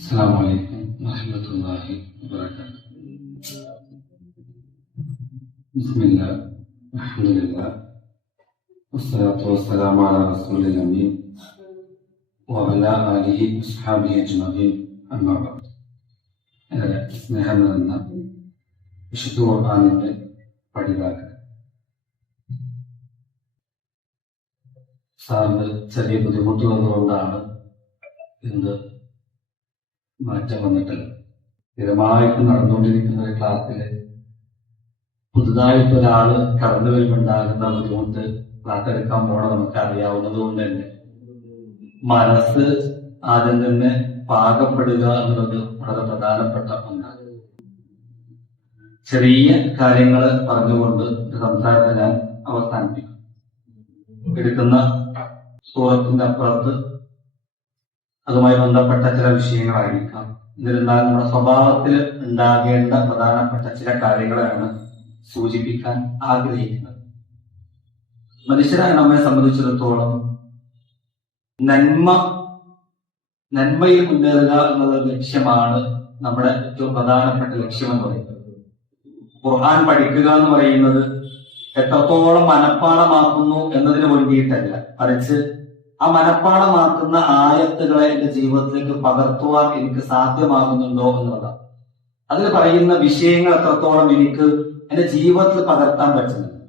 السلام عليكم ورحمة الله وبركاته. بسم الله الحمد لله والصلاة والسلام على رسول الأمين وعلى آله وصحبه أجمعين أما بعد. സ്നേഹം നിറഞ്ഞ വിശുദ്ധ ഖുർആനിന്റെ പഠിതാക്കൾ, സാറിന് ചെറിയ ബുദ്ധിമുട്ടുള്ളതുകൊണ്ടാണ് ഇന്ന് മാറ്റം വന്നിട്ടുള്ളത്. സ്ഥിരമായിട്ട് നടന്നുകൊണ്ടിരിക്കുന്ന ഒരു ക്ലാസ്സില് പുതുതായിട്ട് ഒരാള് കടന്നു വരുമ്പോണ്ടാകുന്ന ബുദ്ധിമുട്ട് ക്ലാസ് എടുക്കാൻ പോണ നമുക്ക് അറിയാവുന്നത് കൊണ്ട് തന്നെ മനസ്സ് ആദ്യം തന്നെ പാകപ്പെടുക എന്നുള്ളത് വളരെ പ്രധാനപ്പെട്ട ഒന്നാണ്. ചെറിയ കാര്യങ്ങൾ പറഞ്ഞുകൊണ്ട് സംസാരത്തെ ഞാൻ അവസാനിപ്പിക്കും. എടുക്കുന്ന സൂറത്തിന്റെ അപ്പുറത്ത് അതുമായി ബന്ധപ്പെട്ട ചില വിഷയങ്ങളായിരിക്കാം. എന്നിരുന്നാൽ നമ്മുടെ സ്വഭാവത്തിൽ ഉണ്ടാകേണ്ട പ്രധാനപ്പെട്ട ചില കാര്യങ്ങളാണ് സൂചിപ്പിക്കാൻ ആഗ്രഹിക്കുന്നത്. മനുഷ്യരായ നമ്മെ സംബന്ധിച്ചിടത്തോളം നന്മയിൽ മുന്നേറുക എന്നുള്ള ലക്ഷ്യമാണ് നമ്മുടെ ഏറ്റവും പ്രധാനപ്പെട്ട ലക്ഷ്യമെന്ന് പറയുന്നത്. ഖുർആൻ പഠിക്കുക എന്ന് പറയുന്നത് എത്രത്തോളം മനഃപ്പാഠമാക്കുന്നു എന്നതിന് വേണ്ടിയിട്ടല്ല, മറിച്ച് ആ മനഃപ്പാഠമാക്കുന്ന ആയത്തുകളെ എന്റെ ജീവിതത്തിലേക്ക് പകർത്തുവാൻ എനിക്ക് സാധ്യമാകുന്നുണ്ടോ എന്നുള്ളതാണ്. അതിൽ പറയുന്ന വിഷയങ്ങൾ എത്രത്തോളം എനിക്ക് എന്റെ ജീവിതത്തിൽ പകർത്താൻ പറ്റുന്നുണ്ട്.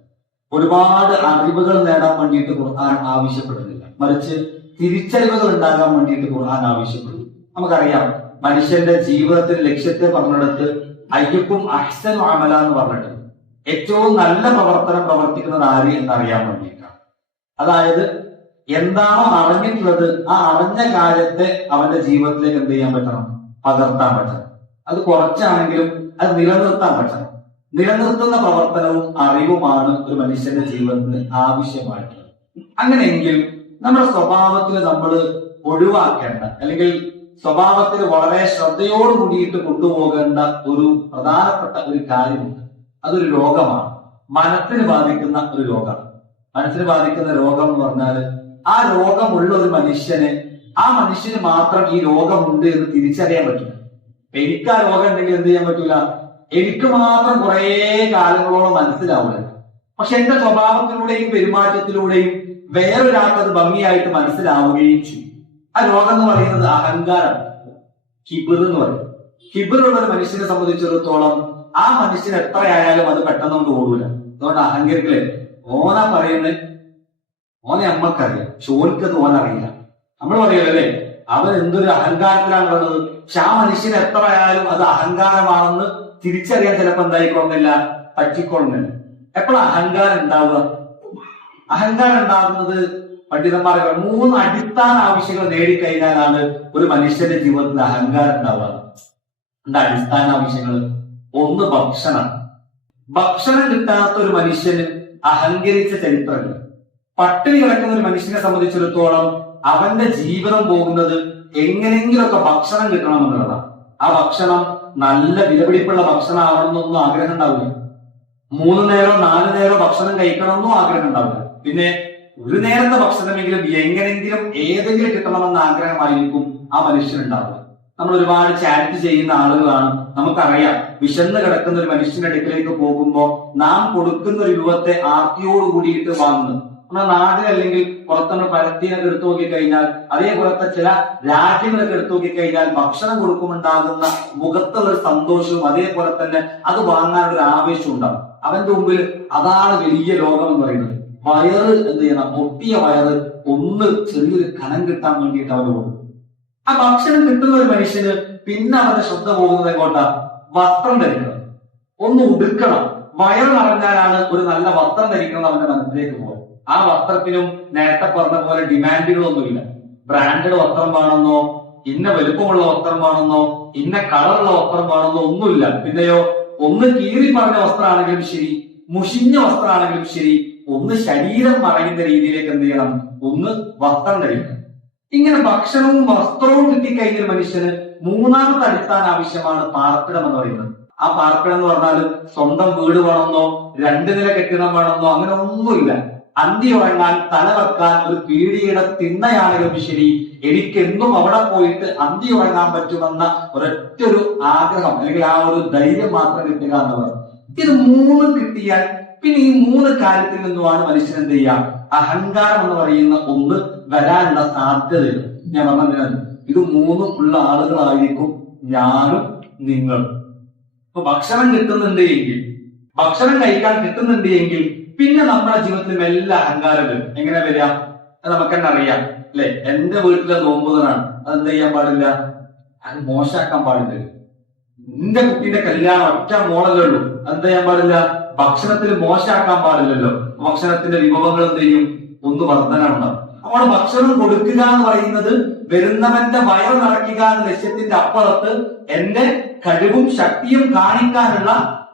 ഒരുപാട് അറിവുകൾ നേടാൻ വേണ്ടിയിട്ട് ഖുർആൻ ആവശ്യപ്പെടുന്നില്ല, മറിച്ച് തിരിച്ചറിവുകൾ ഉണ്ടാകാൻ വേണ്ടിയിട്ട് ഖുർആൻ ആവശ്യപ്പെടുന്നു. നമുക്കറിയാം, മനുഷ്യന്റെ ജീവിതത്തിന്റെ ലക്ഷ്യത്തെ പറഞ്ഞെടുത്ത് അയ്യക്കും അഹ്സനു അമല എന്ന് പറഞ്ഞിട്ട് ഏറ്റവും നല്ല പ്രവർത്തനം പ്രവർത്തിക്കുന്നത് ആര് എന്നറിയാൻ വേണ്ടിയിട്ടാണ്. അതായത് എന്താണോ അറിഞ്ഞിട്ടുള്ളത് ആ അറിഞ്ഞ കാര്യത്തെ അവന്റെ ജീവിതത്തിലേക്ക് എന്ത് ചെയ്യാൻ പറ്റണം? പകർത്താൻ പറ്റണം. അത് കുറച്ചാണെങ്കിലും അത് നിലനിർത്താൻ പറ്റണം. നിലനിർത്തുന്ന പ്രവർത്തനവും അറിവുമാണ് ഒരു മനുഷ്യന്റെ ജീവിതത്തിന് ആവശ്യമായിട്ടുള്ളത്. അങ്ങനെയെങ്കിൽ നമ്മുടെ സ്വഭാവത്തിൽ നമ്മൾ ഒഴിവാക്കേണ്ട, അല്ലെങ്കിൽ സ്വഭാവത്തിൽ വളരെ ശ്രദ്ധയോട് കൂടിയിട്ട് കൊണ്ടുപോകേണ്ട ഒരു പ്രധാനപ്പെട്ട ഒരു കാര്യമുണ്ട്. അതൊരു രോഗമാണ്, മനസ്സിന് ബാധിക്കുന്ന ഒരു രോഗമാണ്. മനസ്സിന് ബാധിക്കുന്ന രോഗം എന്ന് പറഞ്ഞാല് ആ രോഗമുള്ള ഒരു ആ മനുഷ്യന് മാത്രം ഈ രോഗമുണ്ട് എന്ന് തിരിച്ചറിയാൻ പറ്റില്ല. എനിക്ക് ആ രോഗം ഉണ്ടെങ്കിൽ എന്ത് ചെയ്യാൻ പറ്റൂല, എനിക്ക് മാത്രം കുറെ കാലങ്ങളോളം മനസ്സിലാവില്ല. പക്ഷെ എന്റെ സ്വഭാവത്തിലൂടെയും പെരുമാറ്റത്തിലൂടെയും വേറൊരാൾക്കത് ഭംഗിയായിട്ട് മനസ്സിലാവുകയും ചെയ്യും. ആ രോഗം എന്ന് പറയുന്നത് അഹങ്കാരം, കിബിർ എന്ന് പറയും. കിബിറുള്ള ഒരു മനുഷ്യനെ സംബന്ധിച്ചിടത്തോളം ആ മനുഷ്യൻ എത്രയായാലും അത് പെട്ടെന്ന് കൊണ്ട് ഓടൂല. അതുകൊണ്ട് അഹങ്കരിക്കലേ ഓനാ പറയുന്നത്, ഓനെ അമ്മക്കറിയാം, ചോദിക്കത് ഓനറിയില്ല. നമ്മൾ പറയല്ലേ, അവൻ എന്തൊരു അഹങ്കാരത്തിലാണ് പറയുന്നത്. പക്ഷെ ആ മനുഷ്യന് എത്ര ആയാലും അത് അഹങ്കാരമാണെന്ന് തിരിച്ചറിയാൻ ചിലപ്പോ എന്തായിക്കൊള്ളുന്നില്ല, പറ്റിക്കൊള്ളുന്നില്ല. എപ്പോഴാണ് അഹങ്കാരം ഉണ്ടാവുക? അഹങ്കാരം ഉണ്ടാകുന്നത് പണ്ഡിതന്മാർ 3 അടിസ്ഥാന ആവശ്യങ്ങൾ നേടിക്കഴിഞ്ഞാലാണ് ഒരു മനുഷ്യന്റെ ജീവിതത്തിൽ അഹങ്കാരം ഉണ്ടാവുക. എന്താ അടിസ്ഥാന ആവശ്യങ്ങൾ? 1 ഭക്ഷണം. ഭക്ഷണം കിട്ടാത്ത ഒരു മനുഷ്യന് അഹങ്കരിച്ച ചരിത്രമില്ല. പട്ടിണി കിടക്കുന്ന ഒരു മനുഷ്യനെ സംബന്ധിച്ചിടത്തോളം അവന്റെ ജീവിതം പോകുന്നത് എങ്ങനെയെങ്കിലുമൊക്കെ ഭക്ഷണം കിട്ടണം എന്നുള്ളതാണ്. ആ ഭക്ഷണം നല്ല വിലപിടിപ്പുള്ള ഭക്ഷണം ആവണമെന്നൊന്നും ആഗ്രഹം ഉണ്ടാവില്ല. 3 നേരോ 4 നേരോ ഭക്ഷണം കഴിക്കണമെന്നും ആഗ്രഹം ഉണ്ടാവില്ല. പിന്നെ ഒരു നേരത്തെ ഭക്ഷണമെങ്കിലും എങ്ങനെങ്കിലും ഏതെങ്കിലും കിട്ടണമെന്ന ആഗ്രഹമായിരിക്കും ആ മനുഷ്യനുണ്ടാവുക. നമ്മൾ ഒരുപാട് ചാരിറ്റി ചെയ്യുന്ന ആളുകളാണ്. നമുക്കറിയാം, വിശന്ന് കിടക്കുന്ന ഒരു മനുഷ്യന്റെ അടുക്കിലേക്ക് പോകുമ്പോൾ നാം കൊടുക്കുന്ന ഒരു രൂപത്തെ ആർത്തിയോട് കൂടിയിട്ട് വാങ്ങുന്നു. നമ്മുടെ നാട്ടിലല്ലെങ്കിൽ പുറത്തുനിന്ന് പലസ്തീനൊക്കെ എടുത്തു നോക്കിക്കഴിഞ്ഞാൽ, അതേപോലത്തെ ചില രാജ്യങ്ങളൊക്കെ എടുത്തു നോക്കിക്കഴിഞ്ഞാൽ ഭക്ഷണം കൊടുക്കുമുണ്ടാകുന്ന മുഖത്തുള്ള ഒരു സന്തോഷവും അതേപോലെ തന്നെ അത് വാങ്ങാനൊരു ആവേശവും ഉണ്ടാകും. അവന്റെ മുമ്പിൽ അതാണ് വലിയ ലോകം എന്ന് പറയുന്നത്. വയറ് എന്ത് ചെയ്യണം? പൊട്ടിയ വയറ് ഒന്ന് ചെറിയൊരു കനം കിട്ടാൻ വേണ്ടിയിട്ട് അവന് പോകും. ആ ഭക്ഷണം കിട്ടുന്ന ഒരു മനുഷ്യന് പിന്നെ അവന്റെ ശ്രദ്ധ പോകുന്നത് എങ്ങോട്ടാ? വസ്ത്രം ധരിക്കണം, ഒന്ന് ഉടുക്കണം. വയറ് നിറഞ്ഞാലാണ് ഒരു നല്ല വസ്ത്രം ധരിക്കണം അവന്റെ മനസ്സിലേക്ക് പോകും. ആ വസ്ത്രത്തിനും നേരത്തെ പറഞ്ഞ പോലെ ഡിമാൻഡുകളൊന്നുമില്ല. ബ്രാൻഡഡ് വസ്ത്രം വേണമെന്നോ, ഇന്ന വലുപ്പമുള്ള വസ്ത്രം വേണമെന്നോ, ഇന്ന കളറുള്ള വസ്ത്രം വേണമെന്നോ ഒന്നുമില്ല. പിന്നെയോ ഒന്ന് കീറി പറഞ്ഞ വസ്ത്രമാണെങ്കിലും ശരി, മുഷിഞ്ഞ വസ്ത്രമാണെങ്കിലും ശരി, ഒന്ന് ശരീരം മറയുന്ന രീതിയിലേക്ക് എന്ത് ചെയ്യണം? ഒന്ന് വസ്ത്രം ധരിക്കണം. ഇങ്ങനെ ഭക്ഷണവും വസ്ത്രവും കിട്ടിക്കഴിഞ്ഞ മനുഷ്യന് 3ാമത്തെ അടിസ്ഥാന ആവശ്യമാണ് പാർപ്പിടം എന്ന് പറയുന്നത്. ആ പാർപ്പിടം എന്ന് പറഞ്ഞാൽ സ്വന്തം വീട് വേണമെന്നോ 2 നില കെട്ടിടം വേണമെന്നോ അങ്ങനെ ഒന്നുമില്ല. അന്തി ഉറങ്ങാൻ തല വെക്കാൻ ഒരു പീടിയുടെ തിണ്ണയാണെങ്കിലും ശരി, എനിക്കെന്നും അവിടെ പോയിട്ട് അന്തി ഉറങ്ങാൻ പറ്റുമെന്ന ഒരൊറ്റൊരു ആഗ്രഹം അല്ലെങ്കിൽ ആ ഒരു ധൈര്യം മാത്രം കിട്ടുക എന്നുള്ളത്. ഇത് മൂന്ന് കിട്ടിയാൽ പിന്നെ ഈ മൂന്ന് കാര്യത്തിൽ നിന്നുമാണ് മനുഷ്യൻ എന്ത് ചെയ്യുക, അഹങ്കാരം എന്ന് പറയുന്ന ഒന്ന് വരാനുള്ള സാധ്യതയുണ്ട്. ഞാൻ പറഞ്ഞതിനത് ഇത് മൂന്നും ഉള്ള ആളുകളായിരിക്കും ഞാനും നിങ്ങളും. ഇപ്പൊ ഭക്ഷണം കിട്ടുന്നുണ്ട് എങ്കിൽ, ഭക്ഷണം കഴിക്കാൻ കിട്ടുന്നുണ്ട് എങ്കിൽ പിന്നെ നമ്മുടെ ജീവിതത്തിൽ മെല്ലെ അഹങ്കാരം വരും. എങ്ങനെ വരിക നമുക്ക് തന്നെ അറിയാം അല്ലെ. എന്റെ വീട്ടിലെ നോമ്പുകളാണ്, അതെന്ത് ചെയ്യാൻ പാടില്ല, അത് മോശമാക്കാൻ പാടില്ല. നിന്റെ കുട്ടീന്റെ കല്യാണം ഒറ്റ മോളല്ലേ ഉള്ളൂ, അതെന്ത് ചെയ്യാൻ പാടില്ല, ഭക്ഷണത്തിൽ മോശമാക്കാൻ പാടില്ലല്ലോ. ഭക്ഷണത്തിന്റെ വിഭവങ്ങൾ എന്ത് ചെയ്യും, ഒന്ന് വർധന ഉണ്ടാവും. അപ്പോൾ ഭക്ഷണം കൊടുക്കുക എന്ന് പറയുന്നത് വരുന്നവന്റെ വയറ് നിറയ്ക്കുക എന്ന ലക്ഷ്യത്തിന്റെ അപ്പുറത്ത് എന്റെ കഴിവും ശക്തിയും കാണിക്കാനുള്ള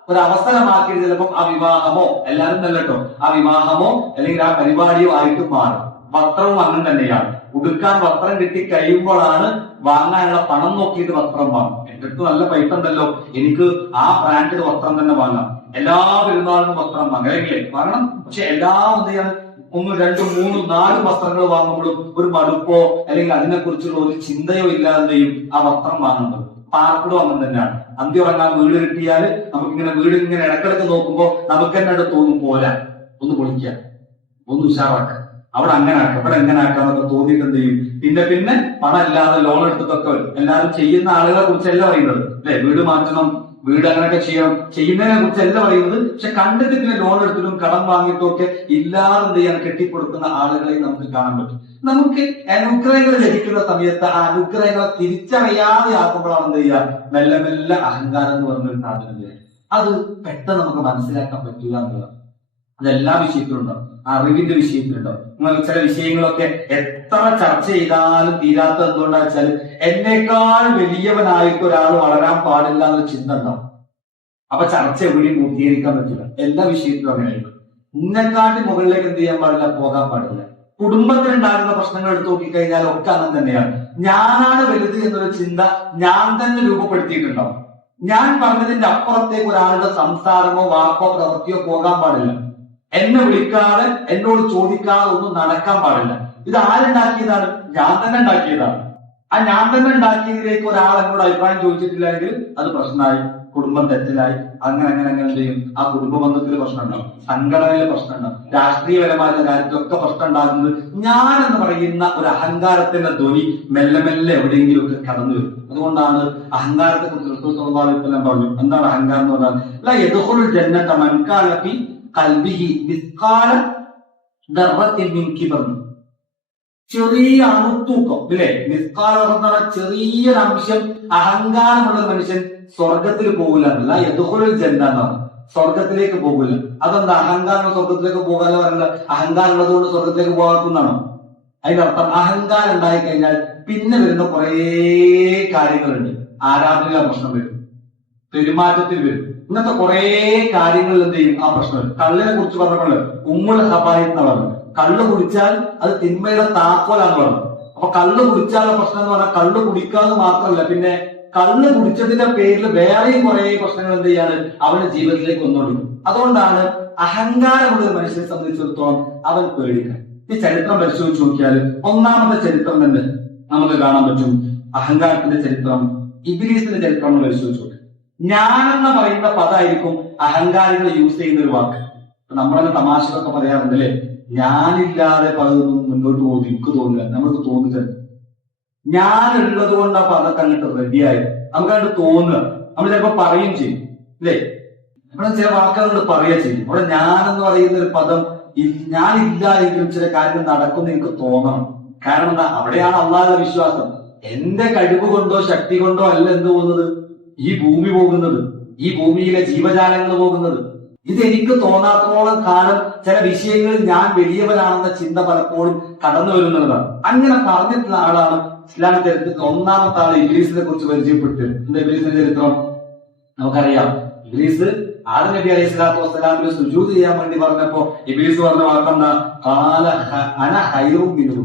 ഒരു അവസരമാക്കി ചിലപ്പം ആ വിവാഹമോ, എല്ലാവരും നല്ലട്ടോ, ആ വിവാഹമോ അല്ലെങ്കിൽ ആ പരിപാടിയോ ആയിട്ട് മാറും. വസ്ത്രവും അങ്ങനെ തന്നെയാണ്. ഉടുക്കാൻ വസ്ത്രം കിട്ടി കഴിയുമ്പോഴാണ് വാങ്ങാനുള്ള പണം നോക്കിയിട്ട് വസ്ത്രം വാങ്ങും. എന്റെ അടുത്ത് നല്ല പൈസ ഉണ്ടല്ലോ, എനിക്ക് ആ ബ്രാൻഡിന്റെ വസ്ത്രം തന്നെ വാങ്ങാം, എല്ലാ പെരുന്നാളിനും വസ്ത്രം വാങ്ങാം, അല്ലെങ്കിൽ വാങ്ങണം. പക്ഷെ എല്ലാം എന്ത് ചെയ്യണം, 1, 2, 3, 4 വസ്ത്രങ്ങൾ വാങ്ങുമ്പോഴും ഒരു മടുപ്പോ അല്ലെങ്കിൽ അതിനെ കുറിച്ചുള്ള ഒരു ചിന്തയോ ഇല്ലാതെയും ആ വസ്ത്രം വാങ്ങുന്നത്. പാർപ്പിടും അങ്ങനെ തന്നെയാണ്. അന്തി ഉറങ്ങാൻ വീട് കിട്ടിയാല് നമുക്കിങ്ങനെ വീട് ഇങ്ങനെ ഇടക്കിടക്ക് നോക്കുമ്പോ നമുക്ക് തന്നെ തോന്നും പോരാ, ഒന്ന് പൊളിക്കാം, ഒന്ന് ഉഷാറാക്കാം, അവിടെ അങ്ങനെ ആക്കാം, ഇവിടെ എങ്ങനെ ആക്കാന്നൊക്കെ തോന്നിയിട്ട് എന്ത് ചെയ്യും, പിന്നെ പണം ഇല്ലാതെ ലോൺ എടുത്തിട്ടൊക്കെ എല്ലാവരും ചെയ്യുന്ന ആളുകളെ കുറിച്ചല്ല പറയുന്നത് അല്ലെ. വീട് മാറ്റണം, വീട് അങ്ങനെയൊക്കെ ചെയ്യണം, ചെയ്യുന്നതിനെ കുറിച്ചല്ല പറയുന്നത്. പക്ഷെ കണ്ടിട്ട് പിന്നെ ലോൺ എടുത്തിട്ടും കടം വാങ്ങിയിട്ടും ഒക്കെ ഇല്ലാതെ എന്ത് ചെയ്യാൻ കെട്ടിക്കൊടുക്കുന്ന ആളുകളെ നമുക്ക് കാണാൻ പറ്റും. നമുക്ക് അനുഗ്രഹങ്ങൾ ലഭിക്കുന്ന സമയത്ത് ആ അനുഗ്രഹങ്ങളെ തിരിച്ചറിയാതെ ആക്കുമ്പോഴാണ് എന്ത് ചെയ്യുക, മെല്ലെ മെല്ലെ അഹങ്കാരം എന്ന് പറഞ്ഞൊരു സാധനം ചെയ്യുക. അത് പെട്ടെന്ന് നമുക്ക് മനസ്സിലാക്കാൻ പറ്റുക എന്നുള്ളത്. അതെല്ലാ വിഷയത്തിലുണ്ടാവും, അറിവിന്റെ വിഷയത്തിലുണ്ടാവും. നിങ്ങൾ ചില വിഷയങ്ങളൊക്കെ എത്ര ചർച്ച ചെയ്താലും തീരാത്ത എന്തുകൊണ്ടാ വെച്ചാൽ എന്നേക്കാൾ വലിയവനായിട്ട് ഒരാൾ വളരാൻ പാടില്ല എന്നൊരു ചിന്ത ഉണ്ടാവും. അപ്പൊ ചർച്ച എവിടെയും പൂർത്തീകരിക്കാൻ പറ്റില്ല. എല്ലാ വിഷയത്തിലും അങ്ങനെയായിരിക്കും. ഇന്നെക്കാട്ടി മുകളിലേക്ക് എന്ത് ചെയ്യാൻ പാടില്ല, പോകാൻ പാടില്ല. കുടുംബത്തിലുണ്ടാകുന്ന പ്രശ്നങ്ങൾ എടുത്തു നോക്കിക്കഴിഞ്ഞാൽ ഒക്കെ അങ്ങനെ തന്നെയാണ്. ഞാനാണ് വലുത് എന്നൊരു ചിന്ത ഞാൻ തന്നെ രൂപപ്പെടുത്തിയിട്ടുണ്ടാവും. ഞാൻ പറഞ്ഞതിന്റെ അപ്പുറത്തേക്ക് ഒരാളുടെ സംസാരമോ വാക്കോ പ്രവൃത്തിയോ പോകാൻ പാടില്ല. എന്നെ വിളിക്കാതെ എന്നോട് ചോദിക്കാതെ ഒന്നും നടക്കാൻ പാടില്ല. ഇത് ആരുണ്ടാക്കിയതാണ്, ഞാൻ തന്നെ ഉണ്ടാക്കിയതാണ്. ആ ഞാൻ തന്നെ ഉണ്ടാക്കിയതിലേക്ക് ഒരാൾ എന്നോട് അഭിപ്രായം ചോദിച്ചിട്ടില്ലെങ്കിൽ അത് പ്രശ്നമായി, കുടുംബം തെറ്റിലായി. അങ്ങനെ എന്ത് ചെയ്യും, ആ കുടുംബ ബന്ധത്തിൽ പ്രശ്നം ഉണ്ടാവും, സംഘടനയിൽ പ്രശ്നം ഉണ്ടാവും, രാഷ്ട്രീയപരമായ കാര്യത്തിലൊക്കെ പ്രശ്നം ഉണ്ടാകുന്നത് ഞാൻ എന്ന് പറയുന്ന ഒരു അഹങ്കാരത്തിന്റെ ധ്വനി മെല്ലെ മെല്ലെ എവിടെയെങ്കിലും ഒക്കെ കടന്നു വരും. അതുകൊണ്ടാണ് അഹങ്കാരത്തെ കുറിച്ച് റസൂൽ സ്വല്ലല്ലാഹു അലൈഹി വസല്ലം പറഞ്ഞു. എന്താണ് അഹങ്കാരം എന്ന് പറഞ്ഞാൽ, ലാ യദ്ഖുലുൽ ജന്നത മൻ കാന ഫീ ഖൽബിഹി മിസ്ഖാല ദർറത്തിൻ മിൻ കിബർ. ചെറിയ അണുത്തൂക്കം ഇല്ലേ, നിസ്കാല പറഞ്ഞ ചെറിയൊരു അംശം അഹങ്കാരമുള്ള മനുഷ്യൻ സ്വർഗത്തിൽ പോകില്ല എന്നല്ല, യദ്ഖുലുൽ ജന്ന എന്നാണ്, സ്വർഗത്തിലേക്ക് പോകില്ല. അതെന്താ, അഹങ്കാരം സ്വർഗത്തിലേക്ക് പോകാതെ പറയുന്നത് അഹങ്കാരം ഉള്ളതുകൊണ്ട് സ്വർഗത്തിലേക്ക് പോകാത്തതാണോ? അതിന്റെ അർത്ഥം അഹങ്കാരം ഉണ്ടായി കഴിഞ്ഞാൽ പിന്നെ വരുന്ന കുറേ കാര്യങ്ങളുണ്ട്. ആരാധനയിലെ പ്രശ്നം വരും, പെരുമാറ്റത്തിൽ വരും, ഇങ്ങനത്തെ കുറെ കാര്യങ്ങളിൽ എന്ത് ചെയ്യും, ആ പ്രശ്നം വരും. കള്ളിനെ കുറിച്ച് പറഞ്ഞപ്പോൾ ഉമ്മുൽ ഹബായിത്ത് എന്ന് പറഞ്ഞു, കള്ള് കുടിച്ചാൽ അത് തിന്മയുടെ താക്കോലാന്ന് പറഞ്ഞു. അപ്പൊ കള്ള് കുടിച്ചാലുള്ള പ്രശ്നം എന്ന് പറഞ്ഞാൽ കള്ള് കുടിക്കാന്ന് മാത്രമല്ല, പിന്നെ കള്ള് കുടിച്ചതിന്റെ പേരിൽ വേറെയും കുറെ പ്രശ്നങ്ങൾ എന്ത് ചെയ്യാണ് അവന്റെ ജീവിതത്തിലേക്ക് വന്നുകൊണ്ടിരിക്കും. അതുകൊണ്ടാണ് അഹങ്കാരമുള്ള ഒരു മനുഷ്യനെ സംബന്ധിച്ചിടത്തോളം അവൻ പേടിക്കാൻ. ഈ ചരിത്രം പരിശോധിച്ച് നോക്കിയാൽ ഒന്നാമത്തെ ചരിത്രം തന്നെ നമുക്ക് കാണാൻ പറ്റും. അഹങ്കാരത്തിന്റെ ചരിത്രം, ഇബ്ലീസിന്റെ ചരിത്രം നമ്മൾ പരിശോധിച്ചു നോക്കുക. ഞാനെന്ന് പറയുന്ന പദമായിരിക്കും അഹങ്കാരികൾ യൂസ് ചെയ്യുന്ന ഒരു വാക്ക്. നമ്മളെന്നെ തമാശകളൊക്കെ പറയാറുണ്ട് അല്ലെ, ഞാനില്ലാതെ പലതൊന്നും മുന്നോട്ട് പോകും എനിക്ക് തോന്നില്ല, നമുക്ക് തോന്നുന്നത് ഞാനുള്ളത് കൊണ്ട് അപ്പൊ അതൊക്കെ അങ്ങോട്ട് റെഡിയായി നമുക്ക് അങ്ങോട്ട് തോന്നുക. നമ്മൾ ചിലപ്പോ പറയുകയും ചെയ്യും അല്ലേ, നമ്മൾ ചില വാക്കുകൾ പറയുക ചെയ്യും. അവിടെ ഞാനെന്ന് പറയുന്ന ഒരു പദം ഞാനില്ല എങ്കിലും ചില കാര്യങ്ങൾ നടക്കുമെന്ന് എനിക്ക് തോന്നണം. കാരണം എന്താ, അവിടെയാണ് അള്ളാഹുവിന്റെ വിശ്വാസം. എന്റെ കഴിവ് കൊണ്ടോ ശക്തി കൊണ്ടോ അല്ല എന്ത് പോകുന്നത്, ഈ ഭൂമി പോകുന്നത്, ഈ ഭൂമിയിലെ ജീവജാലങ്ങൾ പോകുന്നത്. ഇതെനിക്ക് തോന്നാത്തോളം കാലം ചില വിഷയങ്ങളിൽ ഞാൻ വലിയവനാണെന്ന ചിന്ത പലപ്പോഴും കടന്നു വരുന്നതാണ്. അങ്ങനെ പറഞ്ഞിട്ടുള്ള ആളാണ് ഇസ്ലാമിക ചരിത്രത്തിൽ ഒന്നാമത്തെ ആൾ ഇബ്ലീസിനെ കുറിച്ച് പരിചയപ്പെട്ട്. എന്താ ഇബ്ലീസിന്റെ ചരിത്രം നമുക്കറിയാം. ഇബ്ലീസ് ആദം നബി അലൈഹി സ്വലാത്തു വസ്സലാമിന് സുജൂദ് ചെയ്യാൻ വേണ്ടി പറഞ്ഞപ്പോ ഇബ്ലീസ് പറഞ്ഞ വാക്കെന്താ, ഖാല അന ഖൈറും മിൻഹു.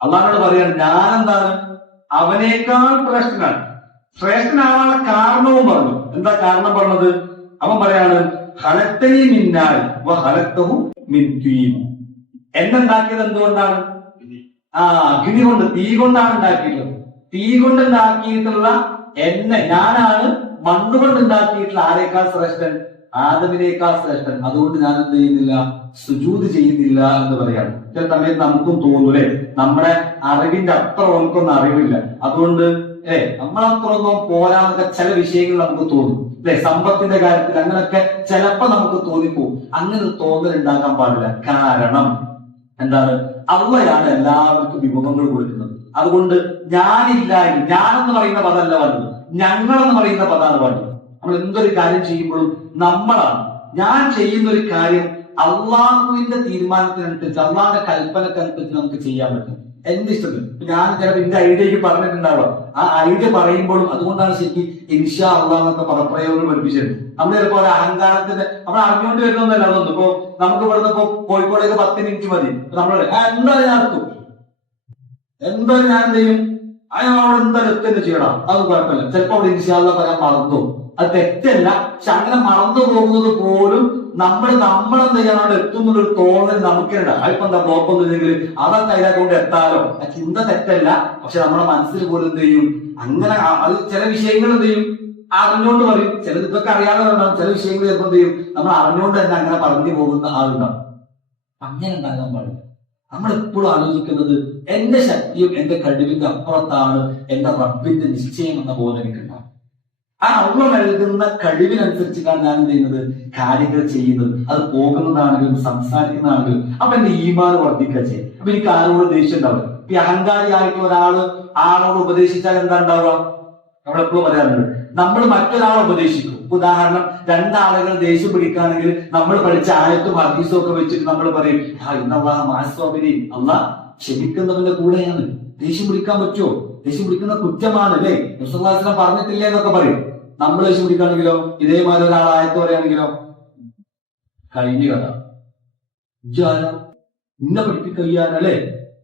അള്ളാഹുവോട് പറയാണ് ഞാനെന്താണ് അവനേക്കാൾ ശ്രേഷ്ഠനാണ്. ശ്രേഷ്ഠനാവാനുള്ള കാരണവും പറഞ്ഞു. എന്താ കാരണം പറഞ്ഞത്? അവൻ പറയാണ് ഖലഖ്തനി മിൻ നാർ വ ഖലഖ്തഹു മിൻ തീൻ. എന്നെ ഉണ്ടാക്കിയത് എന്തുകൊണ്ടാണ്? അഗ്നി കൊണ്ട്, തീ കൊണ്ടാണ് ഉണ്ടാക്കിയിട്ടുള്ളത്. തീ കൊണ്ട് ഉണ്ടാക്കിയിട്ടുള്ള എന്നെ, ഞാനാണ് മണ്ണുകൊണ്ട് ഉണ്ടാക്കിയിട്ടുള്ള ആരേക്കാൾ ശ്രേഷ്ഠൻ? ആദമിനേക്കാൾ ശ്രേഷ്ഠൻ. അതുകൊണ്ട് ഞാൻ എന്ത് ചെയ്യുന്നില്ല? സുജൂദ് ചെയ്യുന്നില്ല എന്ന് പറയാണ്. ചില സമയത്ത് നമുക്കും തോന്നൂലേ, നമ്മുടെ അറിവിന്റെ അത്ര നമുക്കൊന്നും അറിവില്ല, അതുകൊണ്ട് നമ്മളത്രയൊന്നും പോരാന്നൊക്കെ ചില വിഷയങ്ങൾ നമുക്ക് തോന്നും അല്ലെ. സമ്പത്തിന്റെ കാര്യത്തിൽ അങ്ങനെയൊക്കെ ചിലപ്പോ നമുക്ക് തോന്നിപ്പോവും. അങ്ങനെ തോന്നൽ ഉണ്ടാക്കാൻ പാടില്ല. കാരണം എന്താണ്? അള്ളയാണ് എല്ലാവർക്കും വിഭവങ്ങൾ കൊടുക്കുന്നത്. അതുകൊണ്ട് ഞാനില്ലായ്മ, ഞാനെന്ന് പറയുന്ന പദമല്ല വേണ്ടത്, ഞങ്ങളെന്ന് പറയുന്ന പദമാണ് വേണ്ടത്. നമ്മൾ എന്തൊരു കാര്യം ചെയ്യുമ്പോഴും നമ്മളാണ്. ഞാൻ ചെയ്യുന്ന ഒരു കാര്യം അള്ളാഹുവിന്റെ തീരുമാനത്തിനനുസരിച്ച്, അള്ളാഹിന്റെ കൽപ്പനക്കനുസരിച്ച് നമുക്ക് ചെയ്യാൻ പറ്റും. എന്റെ ഇഷ്ടത്തിന്. ഞാൻ ചിലപ്പോൾ എന്റെ ഐഡിയക്ക് പറഞ്ഞിട്ടുണ്ടാവാം. ആ ഐഡിയ പറയുമ്പോഴും, അതുകൊണ്ടാണ് ശരിക്കും ഇൻഷാ അള്ളാഹ് എന്നൊക്കെ പദപ്രയോഗങ്ങൾ പഠിപ്പിച്ചത്. നമ്മൾ ചിലപ്പോൾ ഒരു അഹങ്കാരത്തിന്റെ, നമ്മൾ അറിഞ്ഞുകൊണ്ട് വരുന്നൊന്നല്ല അതൊന്നും. ഇപ്പൊ നമുക്ക് ഇവിടുന്ന് ഇപ്പൊ കോഴിക്കോടേക്ക് 10 മിനിറ്റ് മതി. നമ്മൾ എന്തായാലും ഞാൻ എത്തും, എന്തായാലും ഞാൻ എന്ത് ചെയ്യും, അവിടെ എന്തായാലും എത്തുന്ന ചെയ്യണം, അത് കുഴപ്പമില്ല. ചിലപ്പോൾ അവിടെ ഇൻഷാ അള്ളാഹ് പറയാൻ മറന്നു. അത് തെറ്റല്ല, പക്ഷെ അങ്ങനെ മറന്നു പോകുന്നത് പോലും നമ്മളെന്ത് ചെയ്യണം, അവിടെ എത്തുന്നൊരു തോന്നൽ നമുക്കുണ്ടാവും. അതിപ്പോ എന്താ ബ്ലോക്ക് ഒന്നും ഇല്ലെങ്കിൽ അതൊക്കെ അതിനകത്തോണ്ട് എത്താലോ, ആ ചിന്ത തെറ്റല്ല. പക്ഷെ നമ്മുടെ മനസ്സിൽ പോലും എന്ത് ചെയ്യും, അങ്ങനെ അത് ചില വിഷയങ്ങൾ എന്ത് ചെയ്യും, അറിഞ്ഞുകൊണ്ട് പറയും. ചിലത് ഇതൊക്കെ അറിയാതെ ഉണ്ടാവും. ചില വിഷയങ്ങൾ ചിലപ്പോൾ എന്ത് ചെയ്യും, നമ്മൾ അറിഞ്ഞുകൊണ്ട് തന്നെ അങ്ങനെ പറഞ്ഞു പോകുന്ന ആളുണ്ടാവും. അങ്ങനെ ഉണ്ടാകാൻ പാടില്ല. നമ്മൾ എപ്പോഴും ആലോചിക്കുന്നത് എന്റെ ശക്തിയും എന്റെ കഴിവിന്റെ അപ്പുറത്താണ് എന്റെ റബ്ബിന്റെ നിശ്ചയം എന്ന ബോധം എനിക്കുണ്ടാവും. ആ അള്ള നൽകുന്ന കഴിവിനനുസരിച്ചാണ് ഞാൻ എന്ത് ചെയ്യുന്നത്, കാര്യങ്ങൾ ചെയ്യുന്നത്. അത് പോകുന്നതാണെങ്കിലും സംസാരിക്കുന്നതാണെങ്കിലും. അപ്പൊ എന്റെ ഈമാൻ വർദ്ധിക്കുക ചെയ്യും. അപ്പൊ എനിക്ക് ആരോട് ദേഷ്യം ഉണ്ടാവുക. ഈ അഹങ്കാരിയായിട്ടുള്ള ആളോട് ഉപദേശിച്ചാൽ എന്താ ഉണ്ടാവുക? നമ്മളെപ്പോഴും പറയാറുണ്ട്, നമ്മൾ മറ്റൊരാളെ ഉപദേശിക്കും. ഉദാഹരണം, 2 ആളുകൾ ദേഷ്യം പിടിക്കുകയാണെങ്കിൽ നമ്മൾ പഠിച്ച ആയത്തും ഹദീസും ഒക്കെ വെച്ചിട്ട് നമ്മൾ പറയും, അള്ളാഹ് ക്ഷമിക്കുന്നവന്റെ കൂടെയാണ്. ദേഷ്യം പിടിക്കാൻ പറ്റുമോ? ദേഷ്യം പിടിക്കുന്ന കുറ്റമാണ് അല്ലേ, റസൂലുള്ളാഹി പറഞ്ഞിട്ടില്ലേ എന്നൊക്കെ പറയും. നമ്മൾ ദേഷ്യം പിടിക്കുകയാണെങ്കിലോ, ഇതേമാതിരി ഒരാൾ ആയത്ത് പറയുകയാണെങ്കിലോ, കഴിഞ്ഞ കഥ ഇന്ന പഠിപ്പിക്കയ്യാനല്ലേ,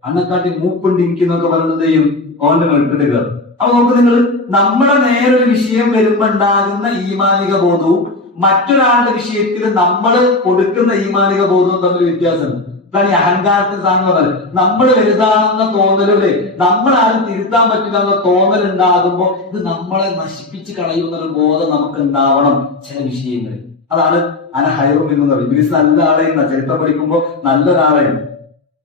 അന്നെക്കാട്ടി മൂപ്പുണ്ട് എനിക്കെന്നൊക്കെ പറയുന്നത് ചെയ്യും, ഓന്റെ മെട്ടിട്ട് കയറും. അപ്പൊ നോക്ക് നിങ്ങൾ, നമ്മുടെ നേരൊരു വിഷയം വരുമ്പോ ഉണ്ടാകുന്ന ഈമാനിക ബോധവും മറ്റൊരാളുടെ വിഷയത്തിൽ നമ്മൾ കൊടുക്കുന്ന ഈമാനിക ബോധവും തമ്മിൽ വ്യത്യാസമുണ്ട്. അതാണ് ഈ അഹങ്കാരത്തിന് സാധനം പറഞ്ഞത്. നമ്മൾ വലുതാണെന്ന തോന്നലുകളെ, നമ്മളാരും തിരുത്താൻ പറ്റില്ല എന്ന തോന്നൽ ഉണ്ടാകുമ്പോ ഇത് നമ്മളെ നശിപ്പിച്ച് കളയുന്ന ഒരു ബോധം നമുക്ക് ഉണ്ടാവണം ചില വിഷയങ്ങളിൽ. അതാണ് അനഹൈറും എന്ന് പറയും. ഇംഗ്ലീഷ് നല്ല ആളെയുന്ന ചരിത്രം പഠിക്കുമ്പോൾ നല്ലൊരാളെയാണ്.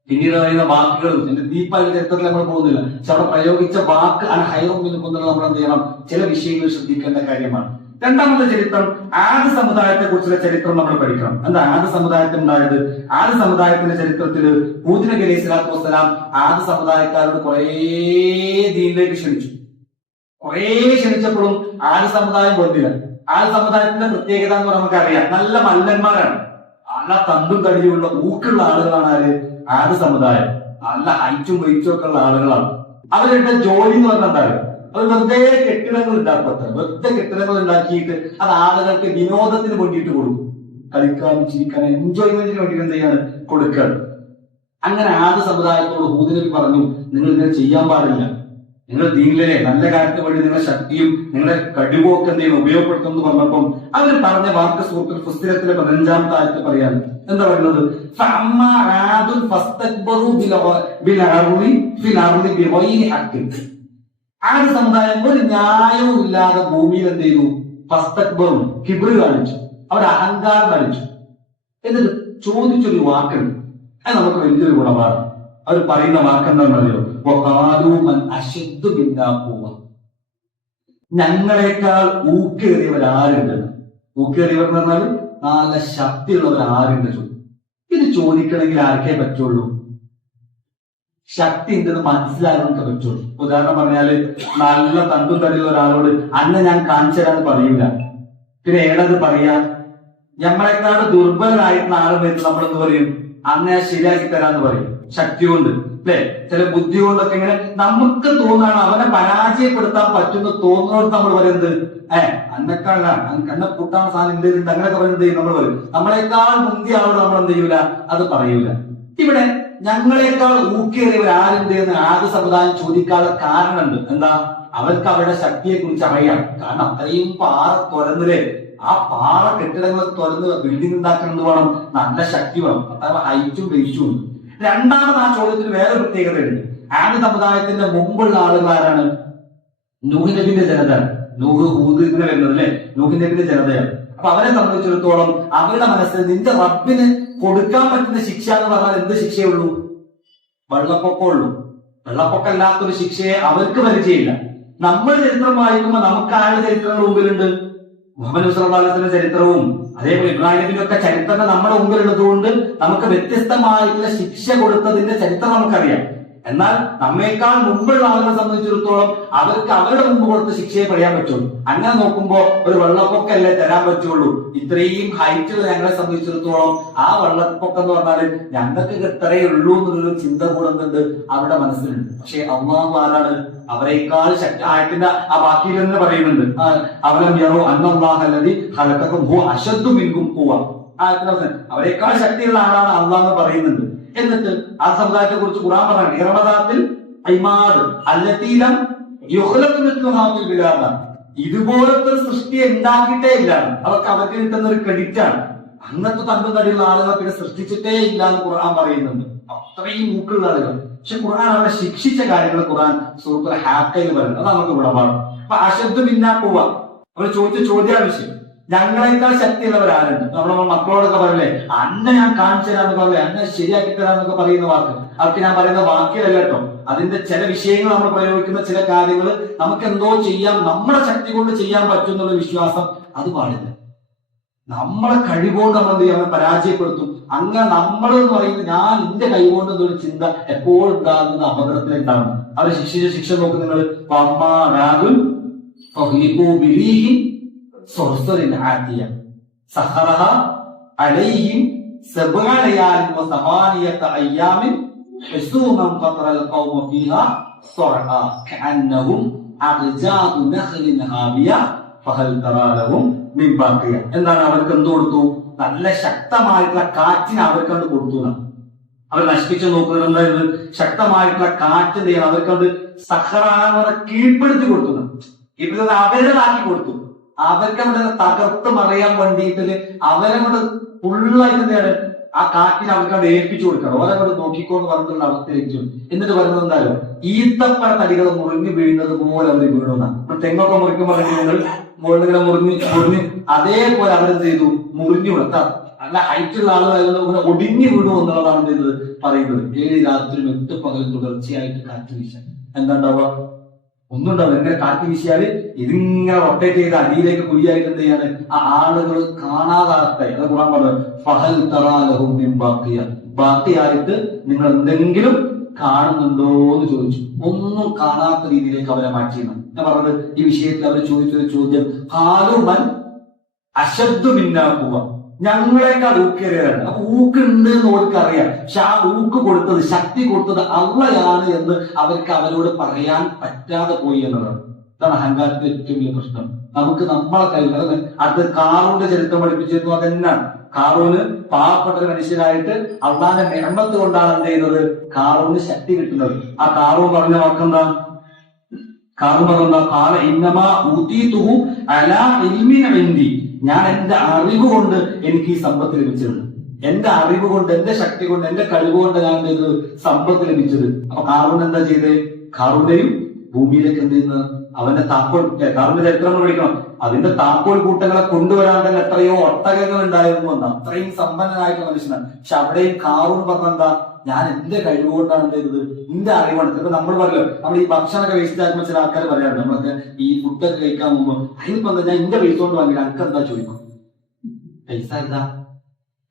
പിന്നീട് പറയുന്ന വാക്കുകളും എന്റെ ദീപായ ചരിത്രത്തിൽ നമ്മൾ പോകുന്നില്ല, പക്ഷെ അവിടെ പ്രയോഗിച്ച വാക്ക് അനഹൈറും എന്ന് കൊണ്ടുള്ള നമ്മൾ എന്ത് ചെയ്യണം, ചില വിഷയങ്ങൾ ശ്രദ്ധിക്കേണ്ട കാര്യമാണ്. രണ്ടാമത്തെ ചരിത്രം, ആദ് സമുദായത്തെ കുറിച്ചുള്ള ചരിത്രം നമ്മൾ പഠിക്കണം. എന്താ ആദ് സമുദായത്തിനുണ്ടായത്? ആദ് സമുദായത്തിന്റെ ചരിത്രത്തിൽ ഹൂദ് നബി അലൈഹി സ്വലാത്തു വസ്സലാം ആദ് സമുദായക്കാരോട് കുറേ ദീനിലേക്ക് ക്ഷണിച്ചു. കുറേ ക്ഷണിച്ചപ്പോഴും ആദ് സമുദായം കൊടുത്തില്ല. ആദ് സമുദായത്തിന്റെ പ്രത്യേകത എന്ന് പറഞ്ഞാൽ നമുക്കറിയാം, നല്ല മല്ലന്മാരാണ്, നല്ല തണ്ടും തടിയുള്ള ഊക്കുള്ള ആളുകളാണ് ആര്? ആദ് സമുദായം. നല്ല ഹൈറ്റും വെയിറ്റും ഒക്കെ ഉള്ള ആളുകളാണ്. അവരുടെ ജോലി എന്ന് പറഞ്ഞാൽ എന്താ? അത് വെറുതെ കെട്ടിടങ്ങൾ ഉണ്ടാക്കട്ടെ, വെറുതെ കെട്ടിടങ്ങൾ ഉണ്ടാക്കിയിട്ട് അത് ആളുകൾക്ക് വിനോദത്തിന് വേണ്ടിയിട്ട് കൊടുക്കും. കളിക്കാനും ചിരിക്കാനും എൻജോയ്മെന്റിന് വേണ്ടിയിട്ട് എന്ത് ചെയ്യാണ്, കൊടുക്കുകയാണ്. അങ്ങനെ ആദ് സമുദായത്തോട് ഹൂദ് നബി പറഞ്ഞു, നിങ്ങൾ ഇങ്ങനെ ചെയ്യാൻ പാടില്ല. നിങ്ങൾ ദീനിലെ നല്ല കാര്യത്തിന് വേണ്ടി നിങ്ങളുടെ ശക്തിയും നിങ്ങളുടെ കഴിവും ഒക്കെ എന്ത് ചെയ്യുന്നു, ഉപയോഗപ്പെടുത്തുന്നു പറഞ്ഞപ്പം അവർ പറഞ്ഞ വാക്ക് സൂറത്തുൽ ഫുസ്സിലത്തിലെ 15-ാമത്തെ ആയത്തിൽ പറയാണ്. എന്താ പറയുന്നത്? ആദ് സമുദായം ഒരു ന്യായവും ഇല്ലാതെ ഭൂമിയിൽ എന്ത് ചെയ്തു? ഫസ്തക്ബറും, കിബ്ർ കാണിച്ചു, അവർ അഹങ്കാരം കാണിച്ചു. എന്നിട്ട് ചോദിച്ചൊരു വാക്കുണ്ട്, അത് നമുക്ക് വലിയൊരു ഗുണമാണ്. അവർ പറയുന്ന വാക്കെന്താണെന്നറിയോ? ഞങ്ങളെക്കാൾ ഊക്കേറിയവർ ആരുണ്ട്? ഊക്കേറിയവർ എന്ന് പറഞ്ഞാൽ നല്ല ശക്തിയുള്ളവർ ആരുണ്ട്? ഇത് ചോദിക്കണമെങ്കിൽ ആർക്കേ പറ്റുള്ളൂ? ശക്തി ഉണ്ടെന്ന് മനസ്സിലാകാനൊക്കെ പറ്റുള്ളൂ. ഉദാഹരണം പറഞ്ഞാല്, നല്ല തണ്ടും തടിയുള്ള ഒരാളോട് അന്ന് ഞാൻ കാണിച്ചു തരാന്ന് പറയൂല. പിന്നെ ഏടത് പറയാ? നമ്മളെക്കാട് ദുർബലരായിട്ടുള്ള ആളും വരുന്നത് നമ്മളെന്ന് പറയും, അന്ന് ഞാൻ ശരിയാക്കി തരാന്ന് പറയും. ശക്തി കൊണ്ട് അല്ലെ, ചില ബുദ്ധി കൊണ്ടൊക്കെ ഇങ്ങനെ നമുക്ക് തോന്നാണ് അവനെ പരാജയപ്പെടുത്താൻ പറ്റുന്ന തോന്നുന്നോട് നമ്മൾ പറയുന്നത്, അന്നെക്കാള കണ്ണെ കൂട്ടാൻ സാധനം എന്തെങ്കിലും അങ്ങനെയൊക്കെ പറയുന്നത് നമ്മൾ പറയും. നമ്മളെക്കാൾ മുന്തിയ ആളോട് നമ്മൾ എന്ത് ചെയ്യൂല, അത് പറയൂല. ഇവിടെ ഞങ്ങളെക്കാൾ ഊക്കേറിയവർ ആരുണ്ട് എന്ന് ആദ്യ സമുദായം ചോദിക്കാനുള്ള കാരണമുണ്ട്. എന്താ? അവർക്ക് അവരുടെ ശക്തിയെ കുറിച്ച് അറിയാം. കാരണം അത്രയും പാറ തുറന്നില്ലേ, ആ പാറ കെട്ടിടങ്ങൾ തുറന്ന് ബിൽഡിംഗ് ഉണ്ടാക്കുന്നത് വേണം, നല്ല ശക്തി വേണം, അതായത് ഹൈറ്റും വെയിറ്റും. രണ്ടാമത് ആ ചോദ്യത്തിന് വേറെ പ്രത്യേകതയുണ്ട്. ആദ്യ സമുദായത്തിന്റെ മുമ്പുള്ള ആളുകൾ ആരാണ്? നൂഹ് നബിന്റെ ജനതയാണ്. നൂഹ് ഹൂദ് ഇതിനെ വരുന്നത് അല്ലെ, നൂഹ് നബിന്റെ ജനതയാണ്. അപ്പൊ അവരെ സംബന്ധിച്ചിടത്തോളം അവരുടെ മനസ്സിൽ നിന്റെ റബ്ബിന് കൊടുക്കാൻ പറ്റുന്ന ശിക്ഷ എന്ന് പറഞ്ഞാൽ എന്ത് ശിക്ഷയുള്ളൂ? വെള്ളപ്പൊക്കമുള്ളൂ. വെള്ളപ്പൊക്കമല്ലാത്തൊരു ശിക്ഷയെ അവർക്ക് പരിചയമില്ല. നമ്മൾ ചരിത്രം വായിക്കുമ്പോൾ നമുക്ക് ആരുടെ ചരിത്രങ്ങൾ മുമ്പിലുണ്ട്? മുഹമ്മദ് നബി ചരിത്രവും അതേപോലെ ഇബ്രാഹിം നബിന്റെ ഒക്കെ ചരിത്രങ്ങൾ നമ്മുടെ മുമ്പിലുള്ളത് കൊണ്ട് നമുക്ക് വ്യത്യസ്തമായിട്ടുള്ള ശിക്ഷ കൊടുത്തതിന്റെ ചരിത്രം നമുക്കറിയാം. എന്നാൽ നമ്മേക്കാൾ മുമ്പുള്ള ആളുകളെ സംബന്ധിച്ചിടത്തോളം അവർക്ക് അവരുടെ മുമ്പ് കൊടുത്ത ശിക്ഷയെ പറയാൻ പറ്റുള്ളൂ. അങ്ങനെ നോക്കുമ്പോ ഒരു വെള്ളപ്പൊക്കമല്ലേ തരാൻ പറ്റുള്ളൂ. ഇത്രയും ഹൈറ്റുള്ള ഞങ്ങളെ സംബന്ധിച്ചിടത്തോളം ആ വെള്ളപ്പൊക്കം എന്ന് പറഞ്ഞാല് ഞങ്ങൾക്ക് ഇത്രയേ ഉള്ളൂ എന്നുള്ളൊരു ചിന്ത കൂടുന്നുണ്ട് അവരുടെ മനസ്സിലുണ്ട്. പക്ഷെ അല്ലാഹു ആരാണ്? അവരെക്കാൾ ശക്തി. ആയത്തിന്റെ ആ ബാക്കിയിൽ തന്നെ പറയുന്നുണ്ട്, അവലം യറൂ അന്നല്ലാഹല്ലദീ ഖലഖകും ഹുവ അശദ്ദു മിൻകും ഖുവ. അവരെക്കാൾ ശക്തിയുള്ള ആളാണ് അല്ലാഹ് എന്ന് പറയുന്നുണ്ട്. എന്നിട്ട് ആ സമുദായത്തെ കുറിച്ച് ഖുർആൻ പറയുന്നത് ഇറമദാത്തിൽ ഐമാദ് അല്ലതീലം യുഖ്ലഖു മിത്ലുഹാ ഫിൽ ബിലാദ്. ഇതുപോലത്തെ സൃഷ്ടി ഉണ്ടാക്കിയിട്ടേ ഇല്ല. അവർക്ക് കിട്ടുന്ന ഒരു ക്രെഡിറ്റ് ആണ്. അന്നത്തെ തണ്ടും തടിയുള്ള ആളുകളെ പിന്നെ സൃഷ്ടിച്ചിട്ടേ ഇല്ല എന്ന് ഖുർആൻ പറയുന്നുണ്ട്. അത്രയും മൂക്കുള്ള ആളുകൾ. പക്ഷെ ഖുർആൻ അവരെ ശിക്ഷിച്ച കാര്യങ്ങൾ ഖുർആൻ സൂറത്തുൽ ഹാക്കയിൽ പറയുന്നത്. അത് നമുക്ക് ഗുണമാണ്. അപ്പൊ അശദ്ദു മിന്നാ ഖുവ. അവർ ചോദിച്ച ചോദ്യമാണ് വിഷയം. ഞങ്ങളെക്കാൾ ശക്തിയുള്ളവരാരുണ്ട്? നമ്മുടെ മക്കളോടൊക്കെ പറയില്ലേ, അന്നെ ഞാൻ കാണിച്ചു തരാന്ന് പറയില്ലേ, അന്നെ ശരിയാക്കി തരാന്നൊക്കെ പറയുന്ന വാക്ക്. അവർക്ക് ഞാൻ പറയുന്ന വാക്കിലല്ല കേട്ടോ, അതിന്റെ ചില വിഷയങ്ങൾ നമ്മൾ പ്രയോഗിക്കുന്ന ചില കാര്യങ്ങൾ നമുക്ക് എന്തോ ചെയ്യാം, നമ്മുടെ ശക്തി കൊണ്ട് ചെയ്യാൻ പറ്റും എന്നുള്ള വിശ്വാസം അത് പാടില്ല. നമ്മളെ കഴിവുകൊണ്ട് നമ്മൾ എന്ത് ചെയ്യാൻ പരാജയപ്പെടുത്തും. അങ്ങനെ നമ്മൾ എന്ന് പറയുന്നത് ഞാൻ എന്റെ കൈകൊണ്ട് എന്നൊരു ചിന്ത എപ്പോഴും ഉണ്ടാകുന്ന അപകടത്തിലുണ്ടാകും. അവർ ശിക്ഷിച്ച ശിക്ഷ നോക്ക് നിങ്ങൾ. എന്താണ് അവർക്ക് എന്ത് കൊടുത്തു? നല്ല ശക്തമായിട്ടുള്ള കാറ്റിനെ അവർക്കണ്ട് കൊടുത്തു. അവർ നശിപ്പിച്ചു നോക്കുന്നത് എന്തായത്? ശക്തമായിട്ടുള്ള കാറ്റ് എന്ത് ചെയ്യണം അവർക്കണ്ട് സഹറാവറെ കീഴ്പ്പെടുത്തി കൊടുക്കുന്നു. ഇപ്പോഴത്തെ അവരുടേതാക്കി കൊടുത്തു. അവർക്ക് അവിടെ തകർത്ത് മറിയാൻ വേണ്ടിയിട്ട് അവരെ കൊണ്ട് ഫുള്ളായിട്ട് എന്താണ് ആ കാറ്റിനെ അവർക്ക് ഏൽപ്പിച്ചു കൊടുക്കണം. ഓരോ കൊണ്ട് നോക്കിക്കൊണ്ട് പറഞ്ഞിട്ടുള്ള അവസ്ഥയിലേക്ക്. എന്നിട്ട് പറയുന്നത് എന്തായാലും ഈത്തപ്പഴ തടികൾ മുറിഞ്ഞു വീഴുന്നത് പോലെ അവർ വീഴുന്നതാണ്. തെങ്ങൊക്കെ മുറിക്കുമ്പോൾ നിങ്ങൾ മുകളിലിങ്ങനെ മുറിഞ്ഞ് അതേപോലെ അവരെന്ത് ചെയ്തു? മുറിഞ്ഞു വിടത്താം. നല്ല ഹൈറ്റുള്ള ആളുകൾ ഒടിഞ്ഞു വീണു എന്നുള്ളതാണ് എന്ത് ചെയ്തത് പറയുന്നത്. 7 രാത്രിയും 8 പകലും തുടർച്ചയായിട്ട് കാറ്റ് വീശാൻ എന്താ ഉണ്ടാവുക? ഒന്നും ഉണ്ടാവില്ല. എങ്ങനെ കാറ്റ് വീശിയാല് ഇതിങ്ങനെ റൊട്ടേറ്റ് ചെയ്ത് അടിയിലേക്ക് കുഴിയായിട്ട് എന്ത് ചെയ്യാണ് ആ ആളുകൾ കാണാതാകട്ടെ. അത് കൂടാൻ പറഞ്ഞത് ഫഹൽ തറാലഹും മിൻ ബാഖിയ. ബാക്കിയായിട്ട് നിങ്ങൾ എന്തെങ്കിലും കാണുന്നുണ്ടോ എന്ന് ചോദിച്ചു. ഒന്നും കാണാത്ത രീതിയിലേക്ക് അവരെ മാറ്റിയെന്ന് ഞാൻ പറഞ്ഞത്. ഈ വിഷയത്തിൽ അവർ ചോദിച്ചൊരു ചോദ്യം, ഹാലുമൻ അശദ്ദു മിന്നാ ഖുവ. ഞങ്ങളെക്കാൾ ഊക്കേറിയവരാണ്. അപ്പൊ ഊക്കുണ്ട് എന്ന് അവർക്ക് അറിയാം. പക്ഷെ ആ ഊക്ക് കൊടുത്തത്, ശക്തി കൊടുത്തത് അള്ളയാണ് എന്ന് അവർക്ക് അവരോട് പറയാൻ പറ്റാതെ പോയി എന്നതാണ്. ഇതാണ് അഹങ്കാരത്തിന്റെ ഏറ്റവും വലിയ പ്രശ്നം. നമുക്ക് നമ്മളെ കഴിവ്. അടുത്ത് കാറൂന്റെ ചരിത്രം പഠിപ്പിച്ചിരുന്നു. അതെന്നാണ് കാറൂന് പാവപ്പെട്ട ഒരു മനുഷ്യനായിട്ട് അള്ളാന്റെ നിഅമത്ത് കൊണ്ടാണ് എന്ത് ചെയ്യുന്നത് കാറൂന് ശക്തി കിട്ടുന്നത്. ആ കാറൂൻ പറഞ്ഞ വാക്കെന്താ? കാറൂൻ പറഞ്ഞ കാല ഇന്നമാ ഊതീതുഹു അലാ ഇൽമിൻ ഇൻദി. ഞാൻ എന്റെ അറിവ് കൊണ്ട് എനിക്ക് ഈ സമ്പത്ത് ലഭിച്ചത്. എന്റെ അറിവ് കൊണ്ട്, എന്റെ ശക്തി കൊണ്ട്, എന്റെ കഴിവ് കൊണ്ട് ഞാൻ എന്ത് സമ്പത്ത് ലഭിച്ചത്. അപ്പൊ കാറൂൻ എന്താ ചെയ്തത്? കാറൂന്റെയും ഭൂമിയിലേക്ക് എന്ത് ചെയ്യുന്നത് അവന്റെ താക്കോൽ. കാറൂന്റെ ചരിത്രം പഠിക്കണം. അതിന്റെ താക്കോൽ കൂട്ടങ്ങളെ കൊണ്ടുവരാൻ തന്നെ എത്രയോ ഒട്ടകങ്ങൾ ഉണ്ടായിരുന്നു എന്ന്. അത്രയും സമ്പന്നനായിട്ടുള്ള മനുഷ്യനാണ്. പക്ഷെ അവിടെയും കാറൂൻ പറഞ്ഞെന്താ? ഞാൻ എന്റെ കഴിവുകൊണ്ടാണ് എന്ത് ചെയ്തത്, എന്റെ അറിവാണ്. ഇപ്പൊ നമ്മൾ പറയല്ലോ, നമ്മൾ ഈ ഭക്ഷണമൊക്കെ വേസ്റ്റ് ആക്കുമ്പോൾ ചില ആൾക്കാർ പറയാറുണ്ട്, നമ്മളൊക്കെ ഈ ഫുഡൊക്കെ കഴിക്കാൻ പോകുമ്പോൾ അതിനിപ്പോ എന്താ ഞാൻ എന്റെ പൈസ കൊണ്ട് വാങ്ങില്ല, അനക്ക് എന്താ ചോദിക്കും. പൈസ എന്താ?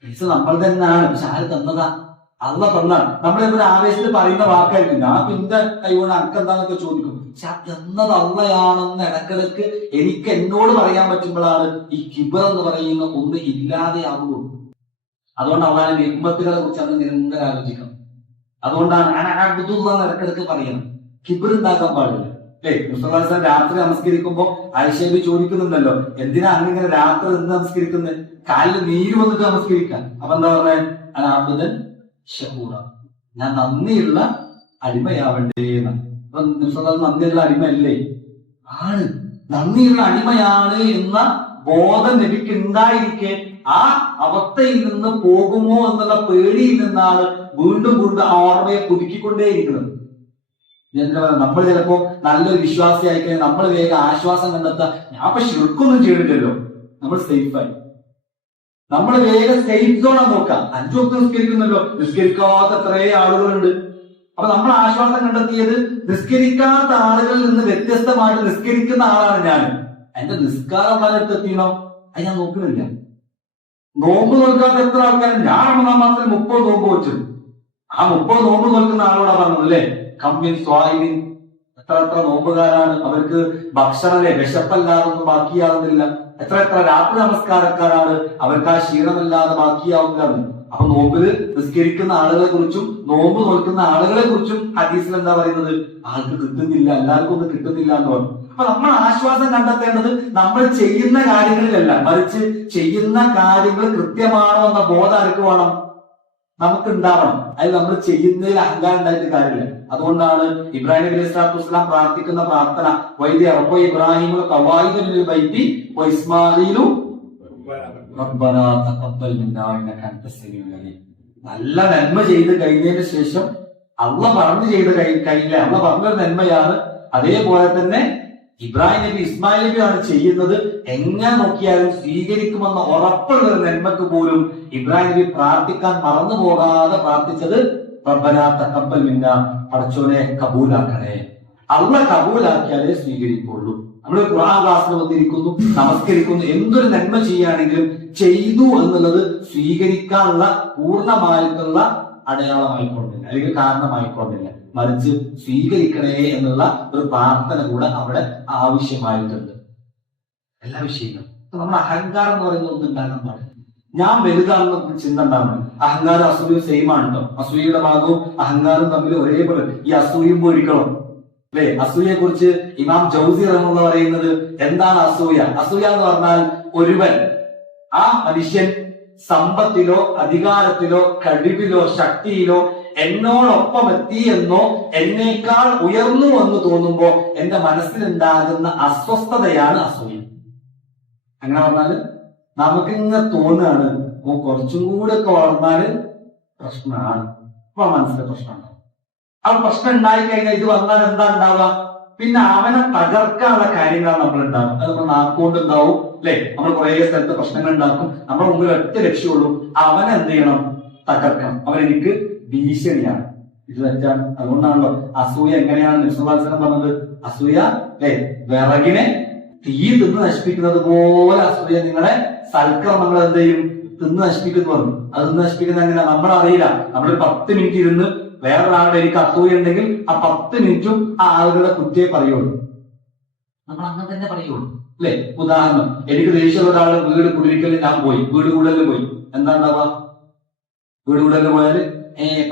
പൈസ നമ്മൾ തന്നെയാണ്. പക്ഷെ ആര് തന്നതാ? അള്ളാഹ് തന്നാണ്. നമ്മളിവിടെ ആവേശത്തിൽ പറയുന്ന വാക്കായിരിക്കും, ഞാൻ എന്റെ കൈകൊണ്ട് അനക്ക് എന്താന്നൊക്കെ ചോദിക്കും. പക്ഷെ ആ തന്നത് അള്ളയാണെന്ന് ഇടക്കിടക്ക് എനിക്ക് എന്നോട് പറയാൻ പറ്റുമ്പോഴാണ് ഈ കിബർ എന്ന് പറയുന്ന ഒന്ന് ഇല്ലാതെയാവുള്ളൂ. അതുകൊണ്ട് അള്ളാഹിന്റെ നിഅമത്തുകളെ കുറിച്ച് അന്ന് നിരന്തരം ആലോചിക്കണം. അതുകൊണ്ടാണ് അബ്ദുല്ലാഹ് ഇടക്കിടക്ക് പറയണം. കിബർ ഉണ്ടാക്കാൻ പാടില്ല. മുസ്തഫ രാത്രി നമസ്കരിക്കുമ്പോ ആയിഷബി ചോദിക്കുന്നുണ്ടല്ലോ, എന്തിനാ അന്നിങ്ങനെ രാത്രി നിന്ന് നമസ്കരിക്കുന്നത്? കാലിൽ നീര് വന്നിട്ട് നമസ്കരിക്കാൻ. അപ്പൊ എന്താ പറഞ്ഞേ? അബ്ദൻ ഷഹൂറ, ഞാൻ നന്ദിയുള്ള അടിമയാവണ്ടേന്ന്. അപ്പൊ മുസ്തഫ നന്ദിയുള്ള അടിമയല്ലേ? ആണ്, നന്ദിയുള്ള അടിമയാണ് എന്ന ബോധം നബിക്ക് ഉണ്ടായിരിക്കെ ആ അവസ്ഥയിൽ നിന്ന് പോകുമോ എന്നുള്ള പേടിയിൽ നിന്നാണ് വീണ്ടും വീണ്ടും ആ ഓർമ്മയെ പുതുക്കിക്കൊണ്ടേയിരിക്കുന്നത്. എന്താ പറയുക, നമ്മൾ ചിലപ്പോ നല്ലൊരു വിശ്വാസിയായി കഴിഞ്ഞാൽ നമ്മൾ വേഗം ആശ്വാസം കണ്ടെത്താൻ ഞാൻ ഇപ്പൊ ശിർക്കൊന്നും ചെയ്തിട്ടില്ലല്ലോ, നമ്മൾ സേഫായി. നമ്മൾ വേഗം സേഫ് സോണാ നോക്കാം. 5 വക്ത് നിസ്കരിക്കുന്നല്ലോ, നിസ്കരിക്കാത്ത എത്രയേ ആളുകളുണ്ട്. അപ്പൊ നമ്മൾ ആശ്വാസം കണ്ടെത്തിയത് നിസ്കരിക്കാത്ത ആളുകളിൽ നിന്ന് വ്യത്യസ്തമായിട്ട് നിസ്കരിക്കുന്ന ആളാണ് ഞാൻ. എന്റെ നിസ്കാരം കാലത്ത് എത്തിയണോ അത് ഞാൻ നോക്കുന്നില്ല. നോമ്പ് നോക്കാത്ത എത്ര ആൾക്കാരും, ഞാൻ റമദാൻ മാസത്തിൽ 30 നോമ്പ് വെച്ചു. ആ 30 നോമ്പ് നോക്കുന്ന ആളോടാ പറഞ്ഞത് അല്ലേ, കമ്മിൻ സ്വാഹിൻ, എത്ര നോമ്പുകാരാണ്, അവർക്ക് ഭക്ഷണല്ലേ വിശപ്പല്ലാതൊന്നും ബാക്കിയാവുന്നില്ല. എത്ര രാത്രി നമസ്കാരക്കാരാണ്, അവർക്ക് ആ ക്ഷീണമല്ലാതെ ബാക്കിയാവുന്നില്ല. അപ്പൊ നോമ്പില് നിസ്കരിക്കുന്ന ആളുകളെ കുറിച്ചും നോമ്പ് നോക്കുന്ന ആളുകളെ കുറിച്ചും ഹദീസിൽ എന്താ പറയുന്നത്, ആൾക്ക് കിട്ടുന്നില്ല, എല്ലാവർക്കും ഒന്നും കിട്ടുന്നില്ല എന്ന് പറഞ്ഞു. അപ്പൊ നമ്മൾ ആശ്വാസം കണ്ടെത്തേണ്ടത് നമ്മൾ ചെയ്യുന്ന കാര്യങ്ങളിലല്ല, മറിച്ച് ചെയ്യുന്ന കാര്യങ്ങൾ കൃത്യമാണോ എന്ന ബോധം ആർക്ക് വേണം, നമുക്ക് ഉണ്ടാവണം. അത് നമ്മൾ ചെയ്യുന്നതിൽ അഹങ്കാരം ഉണ്ടായിട്ട് കാര്യമില്ല. അതുകൊണ്ടാണ് ഇബ്രാഹിം നബി അലൈഹി സ്വലാത്തു വസ്സലാം പ്രാർത്ഥിക്കുന്ന പ്രാർത്ഥന വൈദ്യ റബ്ബ ഇബ്രാഹിമു ഖവായിദുൽ ബൈത്തി വ ഇസ്മാഈലു റബ്ബനാ തഖബ്ബൽ മിന്നാ ഇന്നക അൻതസ് സമീഉൽ അലീം. നല്ല നന്മ ചെയ്ത് കഴിഞ്ഞതിന് ശേഷം അള്ളാഹ് പറഞ്ഞു ചെയ്ത് കഴിഞ്ഞില്ല, അള്ളാഹ് പറഞ്ഞൊരു നന്മയാണ്. അതേപോലെ തന്നെ ഇബ്രാഹിം നബി ഇസ്മായിൽ നബിയാണ് ചെയ്യുന്നത്. എങ്ങനെ നോക്കിയാലും സ്വീകരിക്കുമെന്ന ഉറപ്പുള്ള ഒരു നന്മക്ക് പോലും ഇബ്രാഹിം നബി പ്രാർത്ഥിക്കാൻ മറന്നു പോകാതെ പ്രാർത്ഥിച്ചത് റബ്ബനാ തഖബ്ബൽ മിന്നാ, പടച്ചോനെ കബൂലാക്കണേ. അള്ളാഹ് കബൂലാക്കിയാലേ സ്വീകരിക്കുള്ളൂ. നമ്മൾ ഖുർആൻ ക്ലാസ്സിൽ വന്നിരിക്കുന്നു, നമസ്കരിക്കുന്നു, എന്തൊരു നന്മ ചെയ്യുകയാണെങ്കിലും ചെയ്തു എന്നുള്ളത് സ്വീകരിക്കാനുള്ള പൂർണ്ണമായിട്ടുള്ള അടയാളമായിക്കൊണ്ടില്ല, അല്ലെങ്കിൽ കാരണമായിക്കൊണ്ടില്ല, മറിച്ച് സ്വീകരിക്കണേ എന്നുള്ള ഒരു പ്രാർത്ഥന കൂടെ അവിടെ ആവശ്യമായിട്ടുണ്ട്. എല്ലാ വിഷയങ്ങളും നമ്മുടെ അഹങ്കാരം എന്ന് പറയുന്ന ഒന്നും ഉണ്ടാകാൻ പാടില്ല. ഞാൻ വലുതാണെന്ന് ചിന്ത ഉണ്ടാവണം. അഹങ്കാരം അസൂയും സെയിം ആണ് കേട്ടോ. അസൂയയുടെ ഭാഗവും അഹങ്കാരവും തമ്മിൽ ഒരേപോലെ. ഈ അസൂയും ഒരിക്കലും അല്ലെ, അസൂയെ കുറിച്ച് ഇമാം ജൗസി റഹ്മത്തുള്ളാഹി പറയുന്നത് എന്താണ് അസൂയ? അസൂയ എന്ന് പറഞ്ഞാൽ ഒരുവൻ, ആ മനുഷ്യൻ സമ്പത്തിലോ അധികാരത്തിലോ കഴിവിലോ ശക്തിയിലോ എന്നോടൊപ്പം എത്തിയെന്നോ എന്നേക്കാൾ ഉയർന്നു എന്ന് തോന്നുമ്പോ എന്റെ മനസ്സിലുണ്ടാകുന്ന അസ്വസ്ഥതയാണ് അസൂയ. അങ്ങനെ പറഞ്ഞാല് നമുക്കിങ്ങനെ തോന്നുകയാണ് കുറച്ചും കൂടെ ഒക്കെ വളർന്നാല് പ്രശ്നമാണ്, അപ്പൊ മനസ്സിലെ പ്രശ്നമാണ്. ആ പ്രശ്നം ഉണ്ടായി കഴിഞ്ഞാൽ ഇത് വന്നാൽ എന്താ ഉണ്ടാവുക, പിന്നെ അവനെ തകർക്കാനുള്ള കാര്യങ്ങളാണ് നമ്മൾ ഉണ്ടാവും. അത് നമ്മൾ നാക്കുകൊണ്ട് ഉണ്ടാവും അല്ലെ, നമ്മൾ കുറെ സ്ഥലത്ത് പ്രശ്നങ്ങൾ ഉണ്ടാക്കും. നമ്മുടെ മുമ്പിൽ ഒറ്റ ലക്ഷ്യമുള്ളൂ, അവനെ എന്ത് ചെയ്യണം, തകർക്കണം. അവൻ എനിക്ക് ഭീഷണിയാണ്. ഇത് വെച്ചാൽ അതുകൊണ്ടാണല്ലോ അസൂയ എങ്ങനെയാണ് നിസ്വാത്സരം പറഞ്ഞത്, അസൂയ വിറകിനെ തീ തിന്ന് നശിപ്പിക്കുന്നത് പോലെ അസൂയ നിങ്ങളെ സൽക്കർമ്മങ്ങൾ എന്ത് ചെയ്യും, തിന്ന് നശിപ്പിക്കുന്നു പറഞ്ഞു. അത് തിന്ന് നശിപ്പിക്കുന്ന എങ്ങനെ നമ്മളറിയില്ല. നമ്മൾ 10 മിനിറ്റ് ഇരുന്ന് വേറൊരാളുടെ എനിക്ക് അസൂയ ഉണ്ടെങ്കിൽ ആ 10 മിനിറ്റും ആ ആളുകളെ കുറ്റേ പറയുള്ളൂ. നമ്മൾ അങ്ങനെ തന്നെ പറയുള്ളൂ അല്ലെ. ഉദാഹരണം, എനിക്ക് ദേഷ്യമുള്ള ഒരാള് വീട് കുടിരിക്കലിൽ ഞാൻ പോയി, വീട് കൂടുതലിൽ പോയി, എന്താ ഉണ്ടാവുക, വീട് കൂടുതലിൽ പോയാല്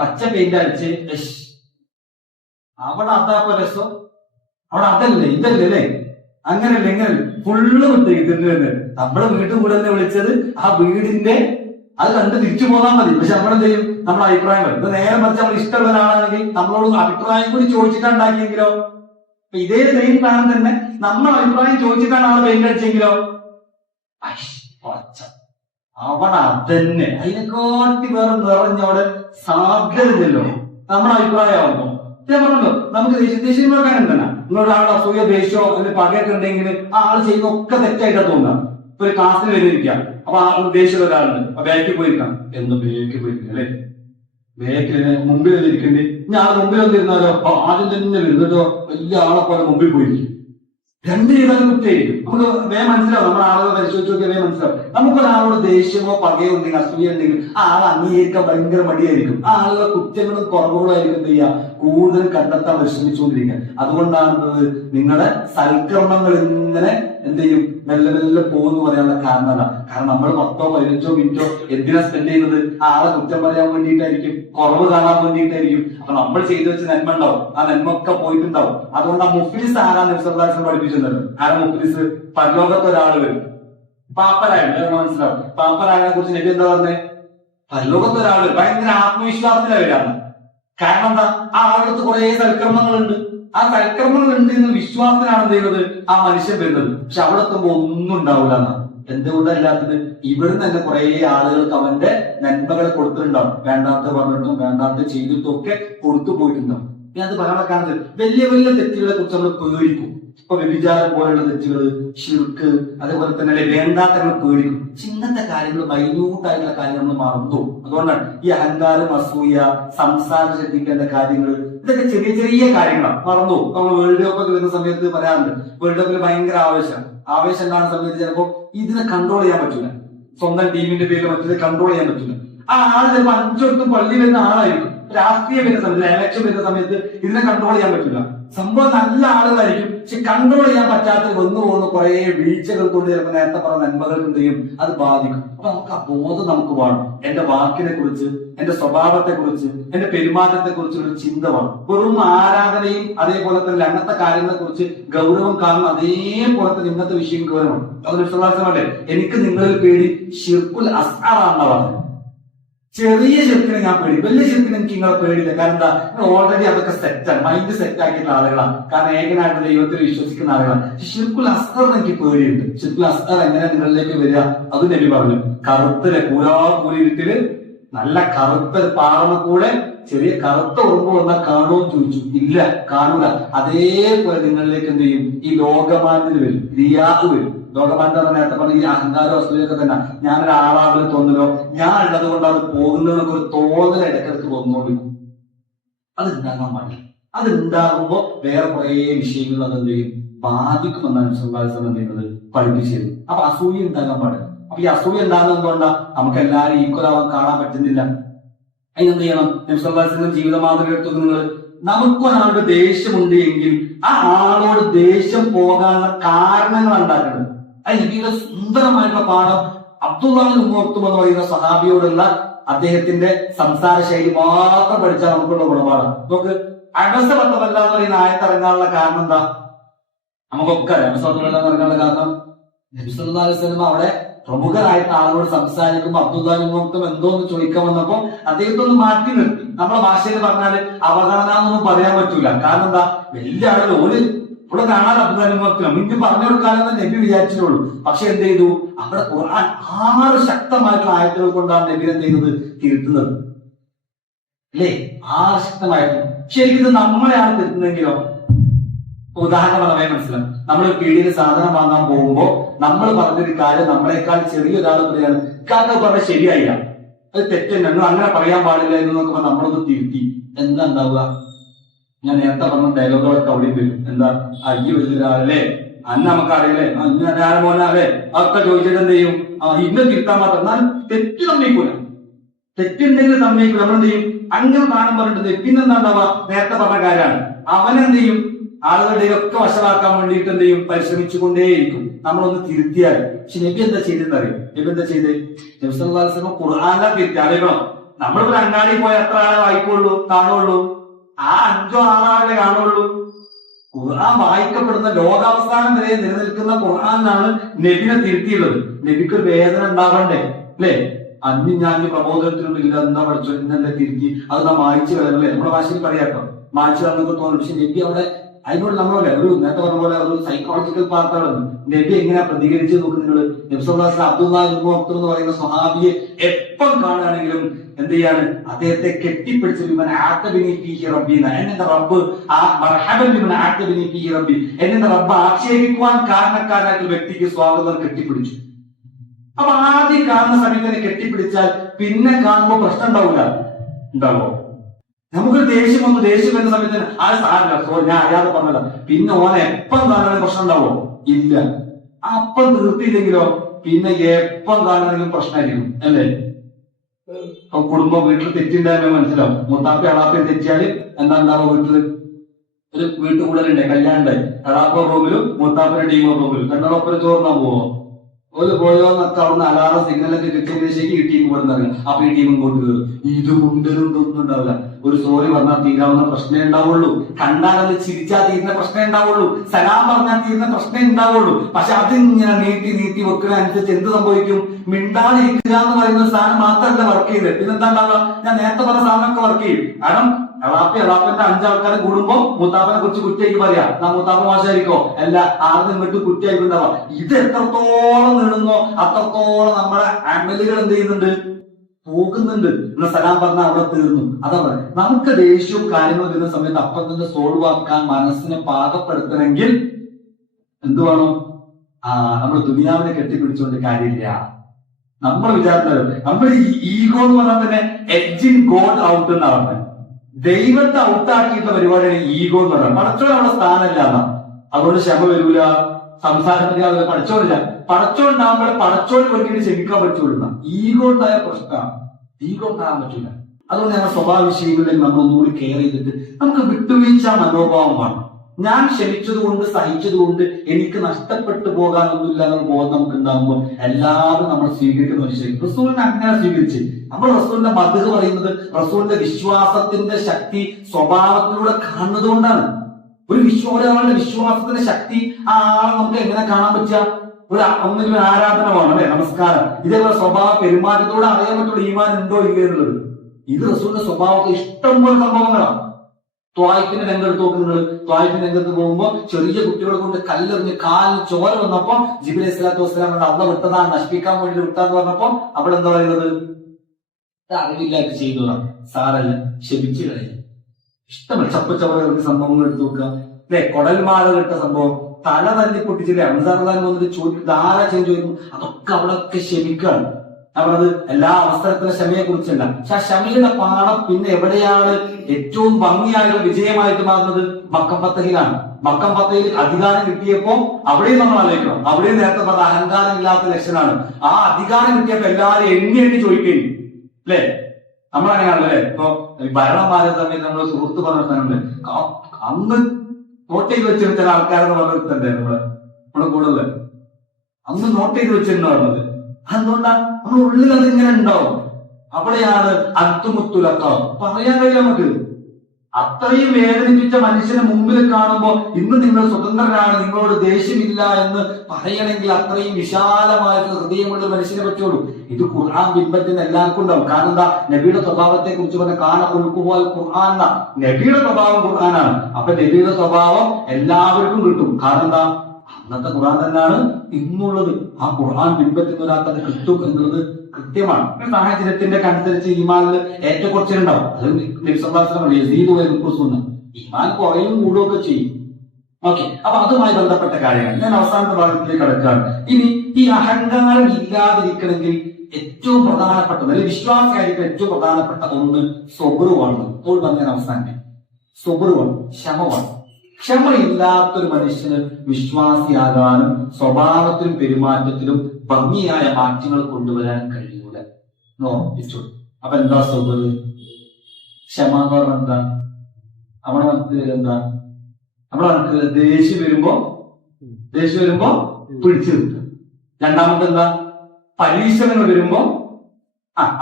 പച്ച പെയിന്റ് അടിച്ച് അവിടെ അതാപ്പോ രസം, അവിടെ അതല്ലേ ഇതല്ലേ അല്ലേ, അങ്ങനല്ലേ ഇങ്ങനല്ലേ ഫുള്ള് വിട്ടേക്ക് തിന്നു. നമ്മളെ വീട്ടിൽ കൂടുതലിനെ വിളിച്ചത് ആ വീടിന്റെ അത് കണ്ട് തിരിച്ചു പോകാൻ മതി. പക്ഷെ നമ്മളെന്ത് ചെയ്യും, നമ്മുടെ അഭിപ്രായം വരും. ഇത് നേരെ മറിച്ച് നമ്മൾ ഇഷ്ടമുള്ള ഒരാളാണെങ്കിൽ നമ്മളോട് അഭിപ്രായം കൂടി ചോദിച്ചിട്ടാണ് ഉണ്ടാക്കിയെങ്കിലോ, ഇതേ സെയിം സാധനം തന്നെ നമ്മൾ അഭിപ്രായം ചോദിച്ചിട്ടാണ് ആളെ പെയിന്റ് അടിച്ചെങ്കിലോ, അവിടെ അതന്നെ അതിനെക്കാട്ടി വേറെ നിറഞ്ഞവിടെ സാധ്യതയില്ലല്ലോ നമ്മുടെ അഭിപ്രായമാകുമ്പോ. ഞാൻ പറഞ്ഞല്ലോ, നമുക്ക് ദേഷ്യം വെക്കാൻ ഉണ്ടല്ല, നിങ്ങളൊരാളുടെ അസൂയ ദേഷ്യമോ അല്ലെങ്കിൽ പകയൊക്കെ ഉണ്ടെങ്കിൽ ആ ആൾ ചെയ്യുന്ന ഒക്കെ തെറ്റായിട്ടാ തോന്നുക. ഇപ്പൊ ഒരു ക്ലാസ്സിൽ വരിയിരിക്കാം, അപ്പൊ ആ ദേഷ്യം ഒരാളുണ്ട്, അപ്പൊ ബാക്കിൽ പോയിരിക്കാം, എന്ന് ബാക്കിൽ പോയിരിക്കാം അല്ലെ, ബാക്കിൽ മുമ്പിൽ ഇരിക്കണ്ടേ, ഞാൻ മുമ്പിൽ വന്നിരുന്നാലോ ആദ്യം തന്നെ വരുന്നല്ലോ വലിയ ആളെ പോലെ മുമ്പിൽ പോയിരിക്കും. 2 ചെയ്താലും കുറ്റമായിരിക്കും. നമുക്ക് വേഗം മനസ്സിലാവും, നമ്മുടെ ആളുകളെ പരിശോധിച്ച് നോക്കിയാൽ വേഗം മനസ്സിലാവും. നമുക്കൊരാളോട് ദേഷ്യമോ പകയോ ഉണ്ടെങ്കിൽ അസൂയ ഉണ്ടെങ്കിൽ ആ ആൾ അംഗീകരിക്കാൻ ഭയങ്കര മടിയായിരിക്കും. ആ ആളുകളെ കുറ്റങ്ങളും കുറവുകളായിരിക്കും എന്ത് ചെയ്യുക, കൂടുതൽ കണ്ടെത്താൻ പരിശ്രമിച്ചുകൊണ്ടിരിക്കുക. അതുകൊണ്ടാണ് നിങ്ങളുടെ സൽക്കർമ്മങ്ങൾ ഇങ്ങനെ എന്ത് ചെയ്യും, മെല്ലെ മെല്ലെ പോകുന്നു പറയാനുള്ള കാരണമല്ല. കാരണം നമ്മൾ 10ഓ 15ഓ മിനിറ്റോ എന്തിനാ സ്പെൻഡ് ചെയ്യുന്നത്, ആ ആളെ കുറ്റം പറയാൻ വേണ്ടിയിട്ടായിരിക്കും, കുറവ് കാണാൻ വേണ്ടിയിട്ടായിരിക്കും. അപ്പൊ നമ്മൾ ചെയ്തു വെച്ച നന്മ ഉണ്ടാവും, ആ നന്മ ഒക്കെ പോയിട്ടുണ്ടാവും. അതുകൊണ്ട് ആ മുഫ്ലിസ് ആരാ നബിസ്വല്ലല്ലാഹു പഠിപ്പിച്ചിട്ടുണ്ടല്ലോ. ആരാ മുഫ്ലിസ്? പരലോകത്ത് ഒരാൾ വരും, പാപ്പരായിട്ട് മനസ്സിലാവും. പാപ്പരായതിനെ കുറിച്ച് നബി എന്താ പറഞ്ഞത്, പരലോകത്ത് ഒരാൾ വരും ഭയങ്കര ആത്മവിശ്വാസത്തിലാണ് വരാണ്. കാരണം എന്താ, ആ ആളുകൾക്ക് കുറെ സൽക്കർമ്മങ്ങളുണ്ട്. ആ സൽക്കർമ്മങ്ങൾ ഉണ്ട് എന്ന് വിശ്വാസത്തിലാണ് എന്ത് ചെയ്യുന്നത് ആ മനുഷ്യൻ വരുന്നത്. പക്ഷെ അവിടെ എത്തുമ്പോ ഒന്നും ഉണ്ടാവില്ല എന്നാണ്. എന്തുകൊണ്ടല്ലാത്തത്? ഇവിടുന്ന് തന്നെ കുറെ ആളുകൾക്ക് അവന്റെ നന്മകളെ കൊടുത്തിട്ടുണ്ടാവും. വേണ്ടാത്ത പറഞ്ഞിട്ടും വേണ്ടാത്ത ചെയ്തിട്ടും ഒക്കെ കൊടുത്തു പോയിട്ടുണ്ടാവും. പിന്നെ അത് പറയാൻ വലിയ വലിയ തെറ്റുകളെ കുറിച്ച് നമ്മൾ പേടിക്കും. ഇപ്പൊ വ്യഭിചാരം പോലെയുള്ള തെറ്റുകൾ, ശിർക്ക്, അതേപോലെ തന്നെ വേണ്ടാത്ത നമ്മൾ പേടിക്കും. ഇങ്ങനത്തെ കാര്യങ്ങൾ, മൈന്യൂട്ടായിട്ടുള്ള കാര്യങ്ങൾ നമ്മൾ മറന്നു. അതുകൊണ്ടാണ് ഈ അഹങ്കാരം, അസൂയ, സംസാരം ശ്രദ്ധിക്കേണ്ട കാര്യങ്ങൾ, ഇതൊക്കെ ചെറിയ ചെറിയ കാര്യങ്ങളാണ്. മറന്നു. നമ്മൾ വേൾഡ് കപ്പ് ഒക്കെ വരുന്ന സമയത്ത് പറയാറുണ്ട്, വേൾഡ് കപ്പിൽ ഭയങ്കര ആവേശം കാണുന്ന സമയത്ത് ചിലപ്പോൾ ഇതിനെ കൺട്രോൾ ചെയ്യാൻ പറ്റില്ല. സ്വന്തം ടീമിന്റെ പേരിൽ മറ്റേ കൺട്രോൾ ചെയ്യാൻ പറ്റില്ല. ആ ആള് ചിലപ്പോൾ 5 വട്ടം പള്ളി വരുന്ന ആളായിരിക്കും. രാഷ്ട്രീയം വരുന്ന സമയത്ത്, ഇലക്ഷൻ വരുന്ന സമയത്ത് ഇതിനെ കൺട്രോൾ ചെയ്യാൻ പറ്റില്ല. സംഭവം നല്ല ആളുകളായിരിക്കും, പക്ഷെ കൺട്രോൾ ചെയ്യാൻ പറ്റാത്ത വന്നു പോകുന്ന കുറെ വീഴ്ചകൾ കൊണ്ട് ചിലപ്പോൾ നേരത്തെ പറഞ്ഞ നന്മകൾ എന്ത് ചെയ്യും, അത് ബാധിക്കും. അപ്പൊ നമുക്ക് ആ ബോധം നമുക്ക് വേണം. എന്റെ വാക്കിനെ കുറിച്ച്, എന്റെ സ്വഭാവത്തെ കുറിച്ച്, എന്റെ പെരുമാറ്റത്തെ കുറിച്ചുള്ള ചിന്ത വേണം. വെറും ആരാധനയും അതേപോലെ തന്നെ അങ്ങനത്തെ കാര്യങ്ങളെ കുറിച്ച് ഗൗരവം കാണുന്ന അതേപോലെ തന്നെ ഇന്നത്തെ വിഷയം ഗൗരവമാണ്. അത് വിശ്വാസമല്ലേ, എനിക്ക് നിങ്ങളിൽ പേടി ഷിർക്കുൽ അസ്ഗറാണെന്നാ പറഞ്ഞത്. ചെറിയ ശിർക്കിനെ ഞാൻ പേടി, വലിയ ശിർക്കിനെ എനിക്ക് നിങ്ങളെ പേടിയില്ല. കാരണം എന്താ, നിങ്ങൾ ഓൾറെഡി അതൊക്കെ സെറ്റാണ്, മൈൻഡ് സെറ്റ് ആക്കിയിട്ടുള്ള ആളുകളാണ്. കാരണം ഏകനായിട്ട് ദൈവത്തിൽ വിശ്വസിക്കുന്ന ആളുകളാണ്. ഷിർക്കുൽ അസ്ഗറിന് എനിക്ക് പേടിയുണ്ട്. ഷിർക്കുൽ അസ്ഗർ എങ്ങനെ നിങ്ങളിലേക്ക് വരിക, അത് നബി പറഞ്ഞു. കറുത്തില് കൂരിരുട്ടില് നല്ല കറുത്ത പാറമ കൂടെ ചെറിയ കറുത്ത ഉറുമ്പ് വന്നാൽ കാണുമോ ചോദിച്ചു. ഇല്ല, കാണൂല. അതേപോലെ നിങ്ങളിലേക്ക് എന്ത് ചെയ്യും, ഈ ലോകമാന്യത വരും, റിയാഹ് വരും. ലോകമാന്യത നേരത്തെ പറഞ്ഞ ഈ അഹങ്കാരോ അസൂയൊക്കെ തന്നെ, ഞാനൊരാളാണെന്ന് തോന്നലോ, ഞാൻ ഉള്ളത് കൊണ്ട് അത് പോകുന്നതിനൊക്കെ ഒരു തോന്നൽ ഇടയ്ക്കിടയ്ക്ക് തോന്നുകൊണ്ടിരിക്കും. അത് ഉണ്ടാകാൻ പാടില്ല. അത് ഉണ്ടാകുമ്പോ വേറെ കുറെ വിഷയങ്ങൾ അതെന്ത് ചെയ്യും, ബാധിക്കുമെന്നാണ് സുഭാസം എന്ത് ചെയ്യുന്നത്, പഠിപ്പിച്ചത്. അപ്പൊ അസൂയ ഉണ്ടാകാൻ പാടില്ല. അപ്പൊ ഈ അസൂയ ഉണ്ടാകുന്നത് എന്തുകൊണ്ടാ, നമുക്ക് എല്ലാവരും ഈക്വൽ ആവാൻ കാണാൻ പറ്റുന്നില്ല. അതിനെന്ത് ചെയ്യണം, നബിസ്വല്ലാസിന്റെ ജീവിത മാതൃക എടുത്തു. നിങ്ങൾ, നമുക്കൊരാളുടെ ദേഷ്യമുണ്ട് എങ്കിൽ ആ ആളോട് ദേഷ്യം പോകാനുള്ള കാരണങ്ങൾ ഉണ്ടാക്കുന്നത്. അത് നബിയുടെ സുന്ദരമായിട്ടുള്ള പാഠം. അബ്ദുല്ലാഹിബ്നു ഉമ്മ മക്തും എന്ന് പറയുന്ന സഹാബിയോടുള്ള അദ്ദേഹത്തിന്റെ സംസാര ശൈലി മാത്രം പഠിച്ചാൽ നമുക്കുള്ള ഗുണപാഠം. നമുക്ക് അടസവത്തമല്ല എന്ന് പറയുന്ന ആയത്തിറങ്ങാനുള്ള കാരണം എന്താ, നമുക്കൊക്കെ അടസവത്തമല്ല എന്ന് ഇറങ്ങാനുള്ള കാരണം, നബി സല്ലല്ലാഹു അലൈഹി വസല്ലം അവിടെ പ്രമുഖരായിട്ട് ആളോട് സംസാരിക്കുമ്പോൾ അബ്ദുല്ലാഹിബ്നു ഉമ്മ മക്തും എന്തോന്ന് ചോദിക്കാൻ വന്നപ്പോ അദ്ദേഹത്തെ ഒന്ന് മാറ്റി നിർത്തി. നമ്മളെ ഭാഷയിൽ പറഞ്ഞാല് അവഗണന എന്നൊന്നും പറയാൻ പറ്റൂല. കാരണം എന്താ, വലിയ ആളുകൾ ഒരു ഇവിടെ കാണാൻ അബ്ദുല്ലാഹിബ്നു ഉമ്മ മക്തും എനിക്ക് പറഞ്ഞു കൊടുക്കാനെന്ന് നബി വിചാരിച്ചിട്ടുള്ളൂ. പക്ഷെ എന്ത് ചെയ്തു, അവിടെ ഖുർആൻ 6 ശക്തമായിട്ടുള്ള ആയത്തുകൾ കൊണ്ടാണ് നബി എന്ത് ചെയ്യുന്നത്, തിരുത്തുന്നത്. അല്ലേ, 6 ശക്തമായിട്ട്. ശരിക്കും ഇത് നമ്മളെയാണ് തിരുത്തുന്നെങ്കിലോ, ഉദാഹരണം പറയാൻ മനസ്സിലാവും. നമ്മൾ പീടിയിൽ സാധനം വാങ്ങാൻ പോകുമ്പോ നമ്മൾ പറഞ്ഞൊരു കാര്യം നമ്മളെക്കാൾ ചെറിയൊരാൾ പറയാണ്, ഇക്കാക്ക പറഞ്ഞ ശരിയായില്ല, അത് തെറ്റന്നെ, അങ്ങനെ പറയാൻ പാടില്ല എന്നൊക്കെ പറഞ്ഞാൽ നമ്മളൊന്ന് തിരുത്തി. എന്താ ഉണ്ടാവുക, ഞാൻ നേരത്തെ പറഞ്ഞ ഡയലോഗുകളൊക്കെ അവിടെ വരും. എന്താ, അയ്യോ വലിയൊരാളല്ലേ, അന്ന് നമുക്കറിയില്ലേ, ഞാൻ മോനാലേ, അതൊക്കെ ചോദിച്ചിട്ട് എന്ത് ചെയ്യും, ഇന്ന് തിരുത്താൻ മാത്രം. എന്നാൽ തെറ്റ് സമ്മതിക്കൂല, തെറ്റുണ്ടെങ്കിൽ സമ്മതിക്കൂല. നമ്മളെന്ത് ചെയ്യും, അങ്ങനെ കാണാൻ പറഞ്ഞിട്ട് പിന്നെന്താ ഉണ്ടാവുക, നേരത്തെ പറഞ്ഞ കാര്യമാണ്. അവനെന്ത് ചെയ്യും, ആളുകളുടെ ഒക്കെ വശമാക്കാൻ വേണ്ടിയിട്ട് എന്ത് ചെയ്യും, പരിശ്രമിച്ചുകൊണ്ടേയിരിക്കും. നമ്മളൊന്ന് തിരുത്തിയാൽ. പക്ഷെ നബി എന്താ ചെയ്തെന്ന് അറിയും. നബി എന്താ ചെയ്ത്, നബി സല്ലല്ലാഹു അലൈഹി വസല്ലം ഖുർആനെ തിരുത്തി. അറിയണം, നമ്മളിപ്പോ അങ്ങാടി പോയി എത്ര ആളെ വായിക്കുള്ളൂ, കാണുള്ളൂ, ആ 5 or 6 ആളെ കാണുള്ളൂ. ഖുർആൻ വായിക്കപ്പെടുന്ന ലോകാവസാനം വരെ നിലനിൽക്കുന്ന ഖുർആനാണ് നബിനെ തിരുത്തിയുള്ളത്. നബിക്ക് വേദന ഉണ്ടാവണ്ടേ, അല്ലേ? അന്ന് ഞാൻ പ്രബോധനത്തിനുള്ളിൽ എന്താ പഠിച്ചോ, ഇന്നെല്ലാം തിരുത്തി, അത് നാം മായിച്ചു കളയണല്ലേ, നമ്മുടെ ഭാഷയിൽ പറയാട്ടോ, മായിച്ചു കളന്നൊക്കെ തോന്നും. പക്ഷെ നബി അവിടെ അതിനോട് നമ്മളല്ലേ ഒരു നേരത്തെ പറഞ്ഞ പോലെ ഒരു സൈക്കോളജിക്കൽ പാർട്ടാണ്. നബി എങ്ങനെയാ പ്രതികരിച്ച് നോക്കും നിങ്ങൾ. നബി സല്ലല്ലാഹു അലൈഹി വസല്ലം അബ്ദുല്ലാഹിബ്നു ഉമ്മ മക്തും എന്ന് പറയുന്ന സ്വഹാബിയെ എപ്പം കാണുകയാണെങ്കിലും എന്ത് ചെയ്യാണ്, അദ്ദേഹത്തെ കെട്ടിപ്പിടിച്ച് എന്നെ റബ്ബ് എന്നെ റബ്ബ് ആക്ഷേപിക്കുവാൻ കാരണക്കാരായിട്ടുള്ള വ്യക്തിക്ക് സ്വാഗതം കെട്ടിപ്പിടിച്ചു. അപ്പൊ ആദ്യം കാണുന്ന സമയത്ത് തന്നെ കെട്ടിപ്പിടിച്ചാൽ പിന്നെ കാണുമ്പോൾ പ്രശ്നം ഉണ്ടാവില്ല. ഉണ്ടാവോ, നമുക്കൊരു ദേഷ്യം വരുന്ന സമയത്ത് അത് സാരില്ല, ഞാൻ അറിയാതെ പറഞ്ഞല്ല, പിന്നെ ഓനെ എപ്പം കാണാനും പ്രശ്നം ഉണ്ടാവോ, ഇല്ല. അപ്പം തീർത്തിയില്ലെങ്കിലോ പിന്നെ എപ്പം കാണാനെങ്കിലും പ്രശ്നമായിരിക്കും, അല്ലേ? കുടുംബം വീട്ടിൽ തെറ്റുണ്ടാകുമ്പോൾ മനസ്സിലാവും. മൂത്താപ്പ അളാപ്പയും തെറ്റിയാല് എന്താ ഉണ്ടാവുക, വീട്ടില് ഒരു വീട്ടുകൂടലുണ്ടായി, കല്യാണം ഉണ്ടായി, അളാപ്പ റൂമിലും മൂത്താപ്പയുടെ ടീം റൂമിലും രണ്ടോടൊപ്പം ചോറിനാൻ പോവോ, ഒരു പോയോ എന്നൊക്കെ അവിടുന്ന് അലാറ സിഗ്നലൊക്കെ കിട്ടിയതിനേക്ക് ഈ ടീം കൂടെ നിറങ്ങും. അപ്പൊ ഈ ടീമും കൊണ്ട് കയറും. ഇത് കൊണ്ടൊന്നും ഒന്നും ഉണ്ടാവില്ല. ഒരു സോറി പറഞ്ഞാൽ തീരാവുന്ന പ്രശ്നമേ ഉണ്ടാവുള്ളൂ. കണ്ടാലത് ചിരിച്ചാൽ തീരുന്ന പ്രശ്നമേ ഉണ്ടാവുള്ളൂ. സലാം പറഞ്ഞാൽ തീരുന്ന പ്രശ്നമേ ഉണ്ടാവുള്ളൂ. പക്ഷെ അതിങ്ങനെ നീട്ടി വെക്കുന്ന അനുസരിച്ച് എന്ത് സംഭവിക്കും, മിണ്ടാതിരിക്കുക എന്ന് പറയുന്ന സാധനം മാത്രമല്ല വർക്ക് ചെയ്ത്. പിന്നെന്താ ഉണ്ടാവുക, ഞാൻ നേരത്തെ പറഞ്ഞ സാധനമൊക്കെ വർക്ക് ചെയ്യും. കാരണം എളാപ്പന്റെ 5 ആൾക്കാരെ കൂടുമ്പോ മൂത്താപ്പനെ കുറിച്ച് കുറ്റിയാക്കി പറയാ, മൂത്താപ്പ മോശമായിരിക്കോ, അല്ല ആദ്യം ഇങ്ങോട്ട് കുറ്റിയായിട്ടുണ്ടാവാ. ഇത് എത്രത്തോളം നീളുന്നോ അത്രത്തോളം നമ്മളെ അമലുകൾ എന്ത് ചെയ്യുന്നുണ്ട്, പോകുന്നുണ്ട്. എന്ന സലാം പറഞ്ഞാൽ അവിടെ തീർന്നു. അതാ പറയുന്നത്, നമുക്ക് ദേഷ്യവും കാര്യങ്ങളും വരുന്ന സമയത്ത് അപ്പം തന്നെ സോൾവ് ആക്കാൻ മനസ്സിനെ പാകപ്പെടുത്തണമെങ്കിൽ എന്ത് വേണം? നമ്മൾ ദുനിയാവിനെ കെട്ടിപ്പിടിച്ചുകൊണ്ട് കാര്യമില്ല. നമ്മൾ വിചാരിച്ചത് നമ്മൾ ഈ ഈഗോ എന്ന് പറഞ്ഞാൽ തന്നെ എഡ്ജിങ് ഗോഡ് ഔട്ട് എന്നാണ് പറഞ്ഞത്. ദൈവത്തെ ഔട്ടാക്കിയിട്ടുള്ള പരിപാടിയാണ് ഈഗോ എന്ന് പറയുന്നത്. പടച്ചോൻ അവിടെ സ്ഥാനമില്ല എന്നാ. അതുകൊണ്ട് ക്ഷമ വരൂല, സംസാരത്തിന് അത് പഠിച്ചോളില്ല. പടച്ചോണ്ടാകുമ്പോൾ പടച്ചോന് വേണ്ടിയിട്ട് ക്ഷമിക്കാൻ പറ്റുള്ളൂ. ഈഗോ ഉണ്ടായ പ്രശ്നമാണ്, ഈഗോ ഉണ്ടാകാൻ പറ്റില്ല. അതുകൊണ്ട് ഞങ്ങൾ സ്വഭാവ വിഷയങ്ങളിൽ നമ്മൾ ഒന്നുകൂടി കെയർ ചെയ്തിട്ട് നമുക്ക് വിട്ടുവീഴ്ച മനോഭാവം വേണം. ഞാൻ ക്ഷമിച്ചതുകൊണ്ട് സഹിച്ചതുകൊണ്ട് എനിക്ക് നഷ്ടപ്പെട്ടു പോകാനൊന്നുമില്ല എന്നുള്ള ബോധം നമുക്ക് ഉണ്ടാകുമ്പോൾ എല്ലാവരും നമ്മൾ സ്വീകരിക്കുന്ന മനുഷ്യർ. റസൂലിനെ അങ്ങനെ സ്വീകരിച്ച് നമ്മൾ റസൂലിന്റെ മദ്ഹ് പറയുന്നത് റസൂലിന്റെ വിശ്വാസത്തിന്റെ ശക്തി സ്വഭാവത്തിലൂടെ കാണുന്നത് കൊണ്ടാണ്. ഒരാളുടെ വിശ്വാസത്തിന്റെ ശക്തി ആ ആളെ നമുക്ക് എങ്ങനെ കാണാൻ പറ്റുക? ഒന്നിനും ആരാധന വേണം, അല്ലെ, നമസ്കാരം. ഇതേപോലെ സ്വഭാവ പെരുമാറ്റത്തോടെ അറിയാൻ പറ്റുള്ള ഈമാൻ ഉണ്ടോ ഇല്ലേ എന്നുള്ളത്. ഇത് റസൂലിന്റെ സ്വഭാവത്തിൽ ഇഷ്ടംപോലെ സംഭവങ്ങളാണ്. ത്വായിഫിന്റെ രംഗത്ത് നോക്കുന്നത്, ത്വായിഫിന്റെ രംഗത്ത് പോകുമ്പോ ചെറിയ കുട്ടികളെ കൊണ്ട് കല്ലെറിഞ്ഞ് കാലിൽ ചോര വന്നപ്പോ ജിബ്രീൽ അലൈഹി സ്വലാത്തു വസ്സലാം അള്ള വിട്ടതാണ്, നശിപ്പിക്കാൻ വേണ്ടി വിട്ടാന്ന് പറഞ്ഞപ്പോ അവിടെ എന്താ പറയുന്നത്? അറിവില്ലാതെ ചെയ്തതാണ്, സാരല്ല, ക്ഷമിച്ചു കളയും. ഇഷ്ടമല്ല ചപ്പച്ചവറിയ സംഭവങ്ങൾ എടുത്തു നോക്കുക, അല്ലെ, കൊടൽമാല കിട്ട സംഭവം, തല തല്ലി പൊട്ടിച്ചില്ലേ, അൻസാറുദാൻ വന്നിട്ട് ധാരാ ചോദിക്കുന്നു. അതൊക്കെ അവിടെയൊക്കെ ക്ഷമിക്കുകയാണ്. ഞാൻ പറഞ്ഞത് എല്ലാ അവസരത്തിലും ക്ഷമയെ കുറിച്ചല്ല. പക്ഷെ ആ ക്ഷമയുടെ പാഠം പിന്നെ എവിടെയാണ് ഏറ്റവും ഭംഗിയായുള്ള വിജയമായിട്ട് മാറുന്നത്? മക്കം ഫത്തഹിലാണ്. മക്കം ഫത്തഹിൽ അധികാരം കിട്ടിയപ്പോ അവിടെയും നമ്മൾ ആലോചിക്കണം. അവിടെയും നേരത്തെ പറഞ്ഞ അഹങ്കാരം ഇല്ലാത്ത ലക്ഷണമാണ്. ആ അധികാരം കിട്ടിയപ്പോ എല്ലാവരും എണ്ണി ചോദിക്കുന്നു, അല്ലെ? നമ്മളങ്ങനെയാണല്ലോ, അല്ലെ? ഇപ്പൊ ഭരണം മാറിയ സമയത്ത് നമ്മൾ സുഹൃത്ത് പറഞ്ഞ സ്ഥലമുണ്ട്, അന്ന് നോട്ട് ചെയ്ത് വെച്ചിരുന്ന ചില ആൾക്കാരെന്ന് പറഞ്ഞിട്ടുണ്ട് നമ്മളെ കൂടുതൽ അന്ന് നോട്ട് ചെയ്ത് വെച്ചിരുന്ന പറഞ്ഞത്. അതുകൊണ്ടാ നമ്മുടെ ഉള്ളിൽ അതിങ്ങനെ ഉണ്ടാവും. അവിടെയാണ് അത്തുമുത്തുലക്ക പറയാൻ കഴിയില്ല നമുക്ക്. അത്രയും വേദനിപ്പിച്ച മനുഷ്യനെ മുമ്പിൽ കാണുമ്പോ ഇന്ന് നിങ്ങൾ സ്വതന്ത്രരാണ്, നിങ്ങളോട് ദേഷ്യമില്ല എന്ന് പറയണമെങ്കിൽ അത്രയും വിശാലമായ ഹൃദയമുള്ള മനുഷ്യനെ പറ്റുള്ളൂ. ഇത് ഖുർആൻ ബിംബത്തിന് എല്ലാവർക്കും ഉണ്ടാവും. കാരണം എന്താ? നബിയുടെ സ്വഭാവത്തെ കുറിച്ച് പറഞ്ഞ കാന ഖുൽഖുഹുൽ ഖുർആൻ. നബിയുടെ സ്വഭാവം ഖുർആനാണ്. അപ്പൊ നബിയുടെ സ്വഭാവം എല്ലാവർക്കും കിട്ടും. കാരണം എന്താ? അന്നത്തെ ഖുർആൻ തന്നെയാണ് ഇന്നുള്ളത്. ആ ഖുർആൻ ബിംബത്തിന് ഒരാൾക്ക് അത് കിട്ടും എന്നുള്ളത് കൃത്യമാണ്. സാഹചര്യത്തിന്റെ അനുസരിച്ച് ഈമാനിൽ ഏറ്റക്കുറച്ചിലുണ്ടാവും. അത് ഈമാൻ കുറയും കൂടുകയൊക്കെ ചെയ്യും. ഓക്കെ, അപ്പൊ അതുമായി ബന്ധപ്പെട്ട കാര്യമാണ്. ഞാൻ അവസാനത്തെ ഭാഗത്തിലേക്ക് കടക്കുകയാണ്. ഇനി ഈ അഹങ്കാരം ഇല്ലാതിരിക്കണമെങ്കിൽ ഏറ്റവും പ്രധാനപ്പെട്ടത്, അല്ലെങ്കിൽ വിശ്വാസിയായിരിക്കും ഏറ്റവും പ്രധാനപ്പെട്ട ഒന്ന് സ്വബറുവാണ്. ഇപ്പോൾ പറഞ്ഞാൽ അവസാനം സ്വബറുവാണ്, ക്ഷമമാണ്. ക്ഷമയില്ലാത്തൊരു മനുഷ്യന് വിശ്വാസിയാകാനും സ്വഭാവത്തിലും പെരുമാറ്റത്തിലും ഭംഗിയായ മാറ്റങ്ങൾ കൊണ്ടുവരാൻ കഴിയൂല. അപ്പൊ എന്താ സ്വബർ? ക്ഷമ എന്ന് പറഞ്ഞാൽ എന്താ? നമ്മുടെ മനസ്സിൽ എന്താ? നമ്മുടെ മനസ്സിൽ ദേഷ്യം വരുമ്പോ പിടിച്ചു നിർത്തുക. രണ്ടാമത്തെ എന്താ? പരീക്ഷണങ്ങൾ വരുമ്പോ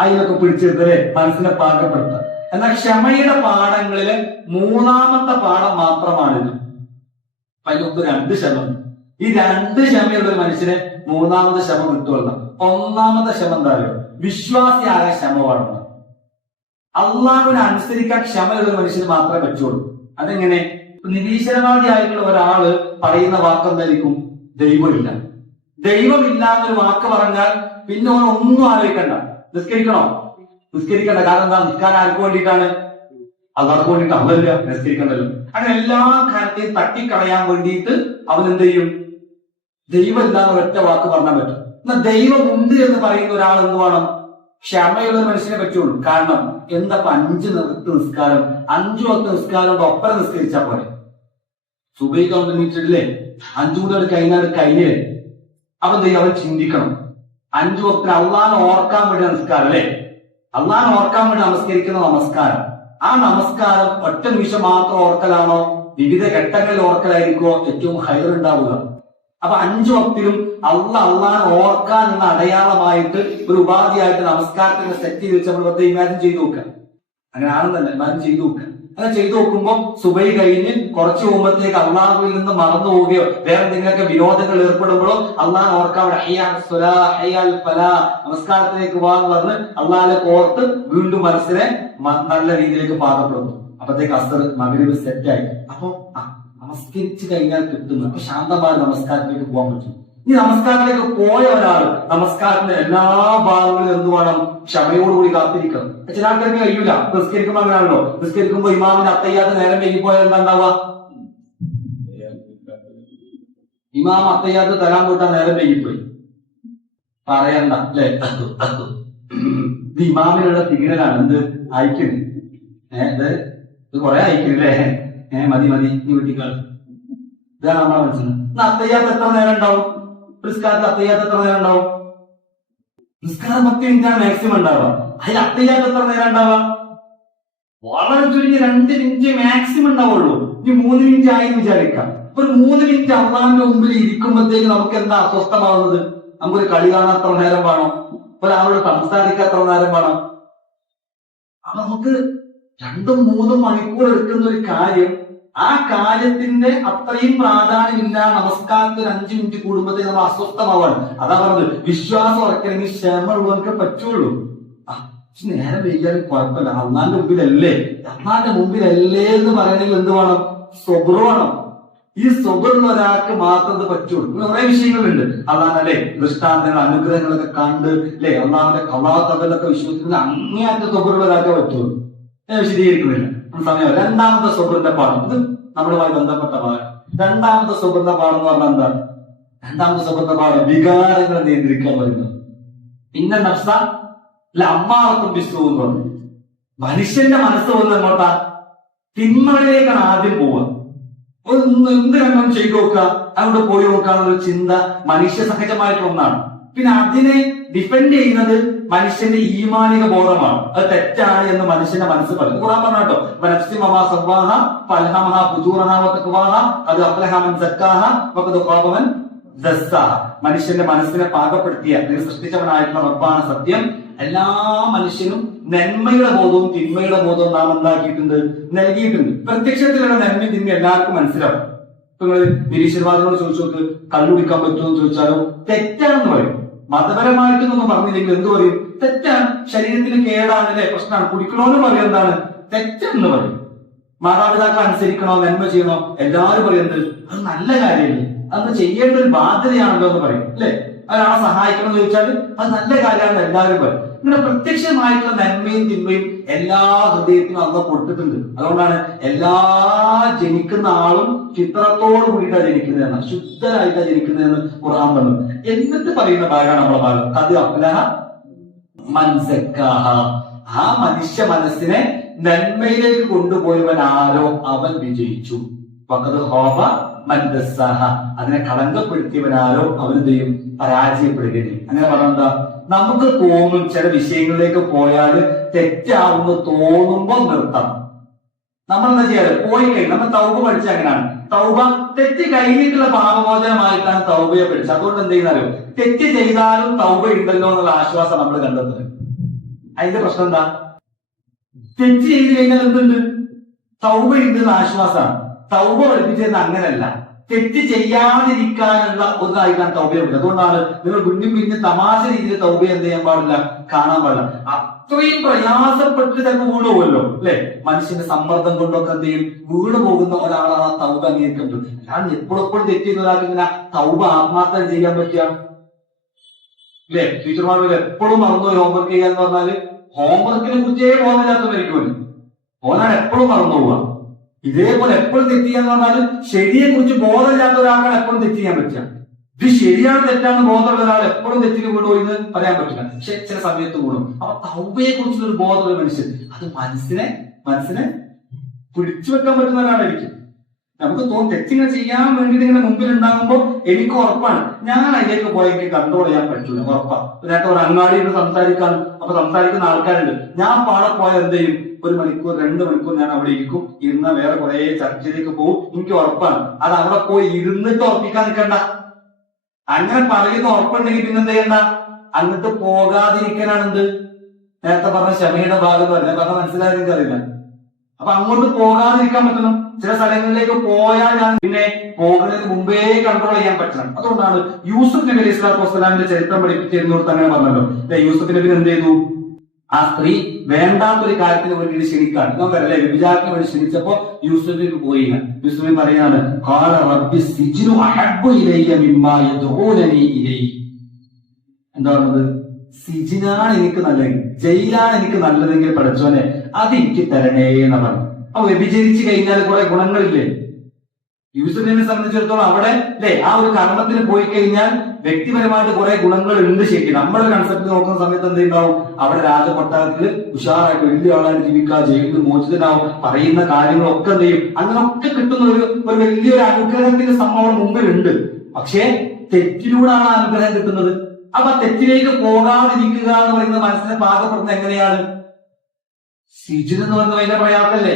അതിലൊക്കെ പിടിച്ചെടുത്തല്ലേ മനസ്സിനെ പാകപ്പെടുത്തുക. എന്നാൽ ക്ഷമയുടെ പാഠങ്ങളിലെ മൂന്നാമത്തെ പാഠം മാത്രമാണിത്. അതിനൊക്കെ 2 ക്ഷമ. ഈ 2 ക്ഷമയുള്ള ഒരു മനുഷ്യന് മൂന്നാമത്തെ ക്ഷമ കിട്ടുമല്ല. ഒന്നാമത്തെ ക്ഷമ എന്താ പറയുക? വിശ്വാസിയാകാൻ ക്ഷമ പാടുന്നു. അള്ളാഹുവിനെ അനുസരിക്കാൻ ക്ഷമയുള്ള മനുഷ്യന് മാത്രമേ പറ്റുള്ളൂ. അതെങ്ങനെ? നിരീശ്വരവാദി ആയിട്ടുള്ള ഒരാള് പറയുന്ന വാക്കെന്തായിരിക്കും? ദൈവമില്ല. ദൈവമില്ല എന്നൊരു വാക്ക് പറഞ്ഞാൽ പിന്നെ ഒന്നും ആലോചിക്കണ്ട, നിസ്കരിക്കണ്ട. കാരണം എന്താ? നിസ്കാരം ആർക്ക് വേണ്ടിയിട്ടാണ്? അള്ളാഹ്ക്ക് വേണ്ടിയിട്ട്. അവല്ല നിസ്കരിക്കണ്ടല്ലോ. അങ്ങനെ എല്ലാ കാര്യത്തെയും തട്ടിക്കളയാൻ വേണ്ടിയിട്ട് അവൻ എന്ത് ചെയ്യും? ദൈവം ഇല്ലാന്ന് ഒറ്റ വാക്ക് പറഞ്ഞാൽ പറ്റും. എന്നാൽ ദൈവം ഉണ്ട് എന്ന് പറയുന്ന ഒരാൾ എന്ത് വേണം? ക്ഷമയുള്ള മനുഷ്യനെ പറ്റുള്ളൂ. കാരണം എന്താ? 5 വക്ത് നിസ്കാരം, 5 വക്ത് നിസ്കാരം ഒപ്പരം നിസ്കരിച്ചാൽ പോലെ. സുബൈക്ക് അവൻ നീറ്റിട്ടില്ലേ? 5 കൂടെ കഴിഞ്ഞില്ലേ? അവൻ അവൻ ചിന്തിക്കണം. 5 വക്തിന് അള്ളാഹനെ ഓർക്കാൻ വേണ്ടി നമസ്കാരം, അല്ലെ? അള്ളാഹനെ ഓർക്കാൻ വേണ്ടി നമസ്കരിക്കുന്ന നമസ്കാരം. ആ നമസ്കാരം ഒറ്റ നിമിഷം മാത്രം ഓർക്കലാണോ? വിവിധ ഘട്ടങ്ങളിൽ ഓർക്കലായിരിക്കോ ഏറ്റവും ഹൈർ ഉണ്ടാവുക? അപ്പൊ 5 വക്തിലും അള്ളാഹനെ ഓർക്കാൻ എന്ന അടയാളമായിട്ട് ഒരു ഉപാധിയായിട്ട് നമസ്കാരത്തിന്റെ സെറ്റ് ചെയ്ത് വെച്ച് നമ്മൾ വെറുതെ ഇമാജിൻ ചെയ്ത് നോക്കുക. അങ്ങനെ ആണെന്നല്ല, ഇമാജിൻ ചെയ്ത് നോക്കുക. അങ്ങനെ ചെയ്തു നോക്കുമ്പോൾ സുബൈ കഴിഞ്ഞ് കുറച്ച് മുമ്പത്തേക്ക് അള്ളാഹുവിൽ നിന്ന് മറന്നു പോവുകയോ വേറെ എന്തെങ്കിലുമൊക്കെ വിനോദങ്ങൾ ഏർപ്പെടുമ്പോഴോ അള്ളാഹ് ഓർക്കാൻ നമസ്കാരത്തിലേക്ക് പോകാന്ന് പറഞ്ഞ് അള്ളാഹിലേക്ക് ഓർത്ത് വീണ്ടും മനസ്സിനെ നല്ല രീതിയിലേക്ക് പാകപ്പെടുന്നു. അപ്പത്തേക്ക് അസർ മഗ്‌രിബ് സെറ്റായി. അപ്പൊ നമസ്കരിച്ച് കഴിഞ്ഞാൽ കിട്ടുന്നു. അപ്പൊ ശാന്തമായ നമസ്കാരത്തിലേക്ക് പോകാൻ പറ്റും. ഈ നമസ്കാരത്തിലേക്ക് പോയ ഒരാൾ നമസ്കാരത്തിന്റെ എല്ലാ ഭാഗങ്ങളിലും എന്ത് വേണം? ക്ഷമയോടുകൂടി കാത്തിരിക്കണം. ചില ആൾക്കാർക്ക് കഴിയൂല. നിസ്കരിക്കുമ്പോ അങ്ങനെയാണല്ലോ. നിസ്കരിക്കുമ്പോ ഇമാമിന്റെ അത്തയ്യാത്ത നേരം വൈകിപ്പോയാൽ എന്താ ഉണ്ടാവുക? ഇമാം അത്തയ്യാത്ത തരാൻ പോയിട്ടാ നേരം വൈകിപ്പോയി പറയണ്ട അല്ലെ? ഇത് ഇമാമിനുള്ള സിഗ്നലാണ്. എന്ത് അയക്കുന്നത്? ഇത് കുറെ അയക്കില്ലേ? മതി നീ വീട്ടിക്കാൾ. ഇതാണ് നമ്മളെ മനസ്സിലാക്കുന്നത്. അത്തയ്യാത്ത എത്ര നേരം ഉണ്ടാവും? നിസ്കാരത്തിൽ അത്തയ്യാത്ത എത്ര നേരം ഉണ്ടാവും? നിസ്കാരം 10 മിനിറ്റാണ് മാക്സിമം ഉണ്ടാവുക. അതിൽ അത്തയ്യാത്ത എത്ര നേരം ഉണ്ടാവുക? വളരെ ചുരുങ്ങി 2 മിനിറ്റ് മാക്സിമം ഉണ്ടാവുള്ളൂ. ഇനി 3 മിനിറ്റ് ആയി വിചാരിക്കാം. ഒരു 3 മിനിറ്റ് അള്ളാഹിന്റെ മുമ്പിൽ ഇരിക്കുമ്പോഴത്തേക്ക് നമുക്ക് എന്താ അസ്വസ്ഥമാവുന്നത്? നമുക്കൊരു കളി കാണാത്ര നേരം വേണം, ഒരാളോട് സംസാരിക്കാത്ര നേരം വേണം. അപ്പൊ നമുക്ക് 2-3 മണിക്കൂർ എടുക്കുന്ന ഒരു കാര്യം, ആ കാര്യത്തിന്റെ അത്രയും പ്രാധാന്യമില്ല. നമസ്കാരത്തിന് 5 മിനിറ്റ് കൂടുമ്പോഴത്തേക്ക് നമ്മൾ അസ്വസ്ഥമാവാണ്. അതാ പറഞ്ഞത്, വിശ്വാസം ഉറക്കണമെങ്കിൽ ക്ഷമ ഉള്ളവർക്ക് പറ്റുള്ളൂ. നേരം വൈകിയാലും കുഴപ്പമില്ല, അള്ളാന്റെ മുമ്പിലല്ലേ എന്ന് പറയണമെങ്കിൽ എന്ത് വേണം? സ്വബ്ർ വേണം. ഈ സ്വബറുള്ള ഒരാൾക്ക് മാത്രം ഇത് പറ്റുള്ളൂ. കുറെ വിഷയങ്ങളുണ്ട്. അള്ളാഹല്ലേ ദൃഷ്ടാന്തങ്ങൾ അനുഗ്രഹങ്ങളൊക്കെ കണ്ട് അല്ലെ അള്ളാഹുന്റെ കലാകഥകളൊക്കെ വിശ്വസിക്കുന്ന അങ്ങേയറ്റ സ്വബറുള്ള ഒരാൾക്കേ പറ്റുള്ളൂ. ഞാൻ വിശദീകരിക്കുന്നില്ല, സമയം. രണ്ടാമത്തെ സ്വബറിന്റെ പാഠം, ഇത് നമ്മളുമായി ബന്ധപ്പെട്ട പാഠം. രണ്ടാമത്തെ സ്വബറിന്റെ പാഠം എന്ന് പറഞ്ഞാൽ എന്താ? രണ്ടാമത്തെ സ്വബറിന്റെ പാഠം വികാരങ്ങളെ നിയന്ത്രിക്കാൻ പറയുന്നത്. പിന്നെ നഫ്സ അമ്മാവത്തും വിശ്വ എന്ന് പറഞ്ഞു. മനുഷ്യന്റെ മനസ്സ് വന്ന് എങ്ങോട്ടാ? തിന്മകളിലേക്കാണ് ആദ്യം പോവുക. എന്ത് രംഗം ചെയ്തു നോക്കുക, അങ്ങോട്ട് പോയി നോക്കാന്നുള്ള ചിന്ത മനുഷ്യ സഹജമായിട്ടുള്ള ഒന്നാണ്. പിന്നെ അതിനെ ഡിഫെൻഡ് ചെയ്യുന്നത് മനുഷ്യന്റെ ഈമാനിക ബോധമാണ്. അത് തെറ്റാണ് എന്ന് മനുഷ്യന്റെ മനസ്സ് പറയും. ഖുർആൻ പറഞ്ഞോ, മനുഷ്യന്റെ മനസ്സിനെ പാകപ്പെടുത്തിയ സൃഷ്ടിച്ചവനായിട്ടുള്ള റബ്ബാണ് സത്യം. എല്ലാ മനുഷ്യനും നന്മയുടെ ബോധവും തിന്മയുടെ ബോധവും നാം എന്താക്കിയിട്ടുണ്ട്? നൽകിയിട്ടുണ്ട്. പ്രത്യക്ഷത്തിലുള്ള നന്മയും തിന്മ എല്ലാവർക്കും മനസ്സിലാവും. ഇപ്പൊ നിങ്ങൾ നിരീശ്വരവാദികളോട് ചോദിച്ചു നോക്ക്, കള്ളുടിക്കാൻ പറ്റുമെന്ന് ചോദിച്ചാലോ തെറ്റാണെന്ന് പറയും. മതപരമായിട്ടൊന്നും പറഞ്ഞില്ലെങ്കിൽ എന്ത് പറയും? തെറ്റാണ്, ശരീരത്തിന് കേടാണ്, അല്ലെ പ്രശ്നമാണ്. കുടിക്കണോന്ന് പറയും എന്താണ്? തെറ്റാണെന്ന് പറയും. മാതാപിതാക്കൾ അനുസരിക്കണോ, നന്മ ചെയ്യണോ, എല്ലാവരും പറയുന്നത് അത് നല്ല കാര്യമല്ലേ, അന്ന് ചെയ്യേണ്ട ഒരു ബാധ്യതയാണല്ലോ എന്ന് പറയും, അല്ലെ? ഒരാളെ സഹായിക്കണം എന്ന് ചോദിച്ചാൽ അത് നല്ല കാര്യമാണെന്ന് എല്ലാവരും പറയും. ഇങ്ങനെ പ്രത്യക്ഷമായിട്ടുള്ള നന്മയും തിന്മയും എല്ലാ ഹൃദയത്തിനും അന്ന് കൊടുത്തിട്ടുണ്ട്. അതുകൊണ്ടാണ് എല്ലാ ജനിക്കുന്ന ആളും ചിത്രത്തോട് കൂടിയിട്ടാണ് ജനിക്കുന്നതെന്ന്, ശുദ്ധരായിട്ടാണ് ജനിക്കുന്നതെന്ന് ഖുർആൻ പറഞ്ഞു. എന്നിട്ട് പറയുന്ന ഭാഗമാണ് നമ്മളെ ഭാഗം, ഖദ് അഫ്ലഹ മൻ സക്കാഹ. ആ മനുഷ്യ മനസ്സിനെ നന്മയിലേക്ക് കൊണ്ടുപോയവൻ ആരോ അവൻ വിജയിച്ചു. വഖദ് ഖാബ മൻ ദസ്സാഹ. അതിനെ കളങ്കപ്പെടുത്തിയവനാരോ അവനെന്ത് ചെയ്യും? പരാജയപ്പെടുകയും. അങ്ങനെ പറഞ്ഞെന്താ? നമുക്ക് തോന്നും ചില വിഷയങ്ങളിലേക്ക് പോയാൽ തെറ്റാവുന്ന തോന്നുമ്പോ നിർത്തണം. നമ്മൾ എന്താ ചെയ്യാറ്? പോയി കഴിഞ്ഞ് നമ്മൾ തൗബ പഠിച്ച അങ്ങനെയാണ്. തൗബ തെറ്റ് കഴിഞ്ഞിട്ടുള്ള പാപമോചനമായിട്ടാണ് തൗബയെ പഠിച്ചത്. അതുകൊണ്ട് എന്ത് ചെയ്യുന്നാലോ, തെറ്റ് ചെയ്താലും തൗബ ഉണ്ടല്ലോ എന്നുള്ള ആശ്വാസം നമ്മൾ കണ്ടെത്തുന്നത്. അതിന്റെ പ്രശ്നം എന്താ? തെറ്റ് ചെയ്ത് കഴിഞ്ഞാൽ എന്തുണ്ട്? തൗബ ഉണ്ടെന്ന ആശ്വാസമാണ്. തൗബ പഠിപ്പിച്ചത് അങ്ങനല്ല, തെറ്റ് ചെയ്യാതിരിക്കാനുള്ള ഒന്നായിട്ടാണ് തൗബയെ പഠിച്ചത്. അതുകൊണ്ടാണ് നിങ്ങൾ പിന്നെ തമാശ രീതിയിൽ തൗബയെ എന്ത് ചെയ്യാൻ പാടില്ല? കാണാൻ പാടില്ല. അത്രയും പ്രയാസപ്പെട്ട് ചിലപ്പോൾ വീണ് പോകുമല്ലോ, അല്ലെ? മനുഷ്യന്റെ സമ്മർദ്ദം കൊണ്ടൊക്കെ എന്ത് ചെയ്യും? വീണ് പോകുന്ന ഒരാളാണ് ആ തൗബ അംഗീകരിക്കുന്നത്. ഞാൻ എപ്പോഴെപ്പോഴും തെറ്റ് ചെയ്യുന്ന ഒരാൾക്ക് ഇങ്ങനെ തൗബ ആത്മാർത്ഥം ചെയ്യാൻ പറ്റുക, അല്ലെ? ടീച്ചർമാർ എപ്പോഴും മറന്നുപോയി ഹോംവർക്ക് ചെയ്യാന്ന് പറഞ്ഞാല് ഹോംവർക്കിനെ കുറിച്ചേ ബോധമില്ലാത്തവരായിരിക്കും. ഓനാണ് എപ്പോഴും മറന്നു പോവുക. ഇതേപോലെ എപ്പോഴും തെറ്റ് ചെയ്യാന്ന് പറഞ്ഞാൽ ശരിയെ കുറിച്ച് ബോധമില്ലാത്ത ഒരാൾക്കാണ് എപ്പോഴും തെറ്റ് ചെയ്യാൻ പറ്റുക. ഇത് ശരിയാണ് തെറ്റാണ് ബോധമുള്ള ഒരാൾ എപ്പോഴും തെറ്റിന് വീണോ എന്ന് പറയാൻ പറ്റില്ല. പക്ഷെ ചില സമയത്ത് കൂടും. അപ്പൊ തൗബയെ കുറിച്ചുള്ള ഒരു ബോധമുള്ള മനുഷ്യൻ അത് മനസ്സിനെ പിടിച്ചു വെക്കാൻ പറ്റുന്ന ഒരാളായിരിക്കും. നമുക്ക് തോന്നും തെറ്റിനെ ചെയ്യാൻ വേണ്ടിയിട്ട് ഇങ്ങനെ മുമ്പിൽ ഉണ്ടാകുമ്പോൾ എനിക്ക് ഉറപ്പാണ് ഞാൻ അതിലേക്ക് പോയി എനിക്ക് കൺട്രോൾ ചെയ്യാൻ പറ്റൂല, ഉറപ്പാണ്. നേരത്തെ ഒരു അങ്ങാടിയിൽ സംസാരിക്കാൻ, അപ്പൊ സംസാരിക്കുന്ന ആൾക്കാരുണ്ട്. ഞാൻ പാടെ പോയാൽ എന്ത് ചെയ്യും? 1 മണിക്കൂർ 2 മണിക്കൂർ ഞാൻ അവിടെ ഇരിക്കും. ഇരുന്ന വേറെ കുറെ ചർച്ചയിലേക്ക് പോകും. എനിക്ക് ഉറപ്പാണ്. അത് അവിടെ പോയി ഇരുന്നിട്ട് ഉറപ്പിക്കാൻ നിൽക്കണ്ട. അങ്ങനെ പറയുന്ന ഉറപ്പുണ്ടെങ്കിൽ പിന്നെന്ത് ചെയ്യണ്ട? അങ്ങോട്ട് പോകാതിരിക്കാനാണ് എന്ത് നേരത്തെ പറഞ്ഞ ക്ഷമയുടെ ഭാഗം പറഞ്ഞ മനസ്സിലായത് എനിക്കറിയില്ല. അപ്പൊ അങ്ങോട്ട് പോകാതിരിക്കാൻ പറ്റണം. ചില സ്ഥലങ്ങളിലേക്ക് പോയാൽ ഞാൻ പിന്നെ പോകുന്നതിന് മുമ്പേ കൺട്രോൾ ചെയ്യാൻ പറ്റണം. അതുകൊണ്ടാണ് യൂസുഫ് നബി അലൈഹി സ്വലാത്തു വസ്സലാമിന്റെ ചരിത്രം പഠിപ്പിച്ചിരുന്നോട് അങ്ങനെ പറഞ്ഞല്ലോ. യൂസുഫ് നബി എന്ത് ചെയ്തു? ആ സ്ത്രീ വേണ്ടാത്തൊരു കാര്യത്തിന് വേണ്ടി ക്ഷണിക്കാണ്. ഇപ്പം വരല്ലേ, വ്യഭിചാരത്തിന് വേണ്ടി ക്ഷണിച്ചപ്പോ യൂസുഫിന് പോയില്ല. യൂസുഫിൻ പറയാണ്, ഖാല റബ്ബി സിജ്നു അഹബ്ബു ഇലയ്യ മിമ്മാ യദ്ഊനനി ഇലൈഹി. എന്താ പറഞ്ഞത്? സിജിനാണ് എനിക്ക് നല്ലത്, ജയിലാണ് എനിക്ക് നല്ലതെങ്കിൽ പഠിച്ചോനെ അത് എനിക്ക് തരണേ എന്ന് പറഞ്ഞു. അപ്പൊ വ്യഭിചരിച്ചു കഴിഞ്ഞാൽ കുറെ ഗുണങ്ങളില്ലേ യൂസുഫിനെ സംബന്ധിച്ചിടത്തോളം? അവിടെ അല്ലെ ആ ഒരു കർമ്മത്തിന് പോയി കഴിഞ്ഞാൽ വ്യക്തിപരമായിട്ട് കുറെ ഗുണങ്ങൾ ഉണ്ട്. ശരിക്കും നമ്മുടെ കൺസെപ്റ്റ് നോക്കുന്ന സമയത്ത് എന്തുണ്ടാവും? അവിടെ രാജകൊട്ടാരത്തിൽ ഉഷാറായിട്ട് വലിയ ആളായിട്ട് ജീവിക്കുക, ജയിലിൽ മോചിതനാവും, പറയുന്ന കാര്യങ്ങളൊക്കെ എന്ത് ചെയ്യും, അങ്ങനൊക്കെ കിട്ടുന്ന ഒരു വലിയൊരു അനുഗ്രഹത്തിന്റെ സംഭവം മുമ്പിലുണ്ട്. പക്ഷേ തെറ്റിലൂടെയാണ് ആ അനുഗ്രഹം കിട്ടുന്നത്. അപ്പൊ തെറ്റിലേക്ക് പോകാതിരിക്കുക എന്ന് പറയുന്നത് മനസ്സിനെ പാകപ്പെടുന്നത് എങ്ങനെയാണ്? സിജിൻ എന്ന് പറയുന്നത് ഭയങ്കര പ്രയാസല്ലേ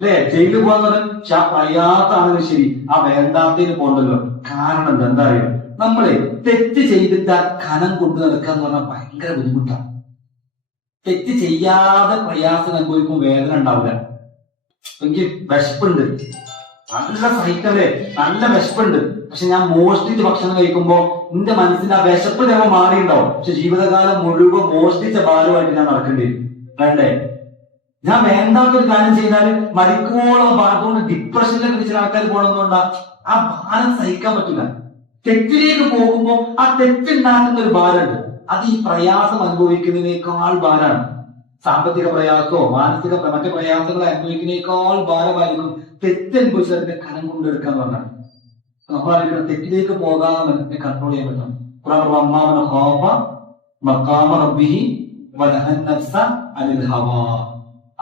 അല്ലെ? ജയിലിൽ പോകാന്ന് പറഞ്ഞാൽ പക്ഷെ ആ പ്രയാസമാണെങ്കിൽ ശരി, ആ വേണ്ടാത്തതിന് പോകണ്ടല്ലോ. കാരണം എന്താ അറിയോ? നമ്മള് തെറ്റ് ചെയ്തിട്ട് ആ കനം കൊണ്ടു നടക്കുക എന്ന് പറഞ്ഞാൽ ഭയങ്കര ബുദ്ധിമുട്ടാണ്. തെറ്റ് ചെയ്യാതെ പ്രയാസം അനുഭവിക്കുമ്പോൾ വേദന ഉണ്ടാവില്ല. എനിക്ക് വിശപ്പുണ്ട്, നല്ല സഹിക്കല്ലേ, നല്ല വിശപ്പുണ്ട്, പക്ഷെ ഞാൻ മോഷ്ടിച്ച് ഭക്ഷണം കഴിക്കുമ്പോ എന്റെ മനസ്സിന്റെ ആ വിശപ്പ് ചിലപ്പോൾ മാറിയിട്ടുണ്ടാവും. പക്ഷെ ജീവിതകാലം മുഴുവൻ മോഷ്ടിച്ച ഭാരമായിട്ട് ഞാൻ നടക്കേണ്ടി വരും. വേണ്ടേ? ഞാൻ വേണ്ടാത്തൊരു കാര്യം ചെയ്താൽ മരിക്കോളം അതുകൊണ്ട് ഡിപ്രഷനിലൊക്കെ ചില ആൾക്കാർ പോകണമെന്നുണ്ടാ ആ ഭാരം സഹിക്കാൻ പറ്റില്ല. തെറ്റിലേക്ക് പോകുമ്പോൾ ആ തെറ്റുണ്ടാക്കുന്ന ഒരു ഭാരമുണ്ട്. അത് ഈ പ്രയാസം അനുഭവിക്കുന്നതിനേക്കാൾ ഭാരമാണ്. സാമ്പത്തിക പ്രയാസമോ മാനസിക മറ്റു പ്രയാസങ്ങൾ അനുഭവിക്കുന്നതിനേക്കാൾ ഭാരമായിരിക്കും തെറ്റനുഭവിച്ചതിന്റെ കനം കൊണ്ടെടുക്കാന്ന് പറഞ്ഞാൽ. നമ്മളായിരിക്കണം തെറ്റിലേക്ക് പോകാതെ മനസ്സിനെ കൺട്രോൾ ചെയ്യാൻ പറ്റണം.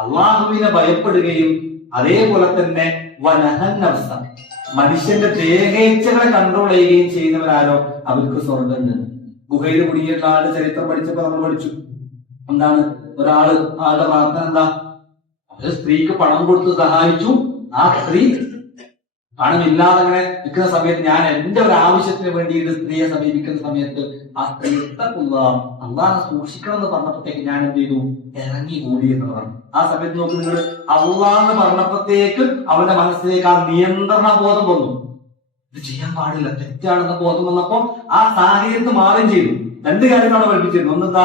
അള്ളാഹുവിനെ ഭയപ്പെടുകയും അതേപോലെ തന്നെ വനഹൻ നഫ്സ മനുഷ്യന്റെ ദേഹേച്ഛകളെ കൺട്രോൾ ചെയ്യുകയും ചെയ്യുന്നവരാരോ അവർക്ക് സ്വർഗ്ഗമുണ്ട്. ഗുഹയിൽ കുടുങ്ങിയിട്ടുള്ള ആളുടെ ചരിത്രം പഠിച്ചപ്പോ നമ്മൾ പഠിച്ചു. എന്താണ് ആളുടെ പ്രാർത്ഥന? എന്താ? ഒരു സ്ത്രീക്ക് പണം കൊടുത്ത് സഹായിച്ചു. ആ സ്ത്രീ പണമില്ലാതെ അങ്ങനെ നിൽക്കുന്ന സമയത്ത് ഞാൻ എന്റെ ഒരു ആവശ്യത്തിന് വേണ്ടിയിട്ട് സ്ത്രീയെ സമീപിക്കുന്ന സമയത്ത് ആ സ്ത്രീ അള്ളാഹ് സൂക്ഷിക്കണം എന്ന് പറഞ്ഞപ്പോഴത്തേക്ക് ഞാൻ എന്ത് ചെയ്തു? ഇറങ്ങി കൂടി എന്നുള്ളതാണ്. ആ സമയത്ത് നോക്കി നിങ്ങൾ, അള്ളാഹ് പറഞ്ഞപ്പോഴത്തേക്ക് അവന്റെ മനസ്സിലേക്ക് ആ നിയന്ത്രണ ബോധം വന്നു. ഇത് ചെയ്യാൻ പാടില്ല, തെറ്റാണെന്ന ബോധം വന്നപ്പോ ആ സാഹചര്യത്തിൽ മാറുകയും ചെയ്തു. രണ്ട് കാര്യങ്ങളാണ് പഠിപ്പിച്ചിരുന്നത്. ഒന്നെന്താ?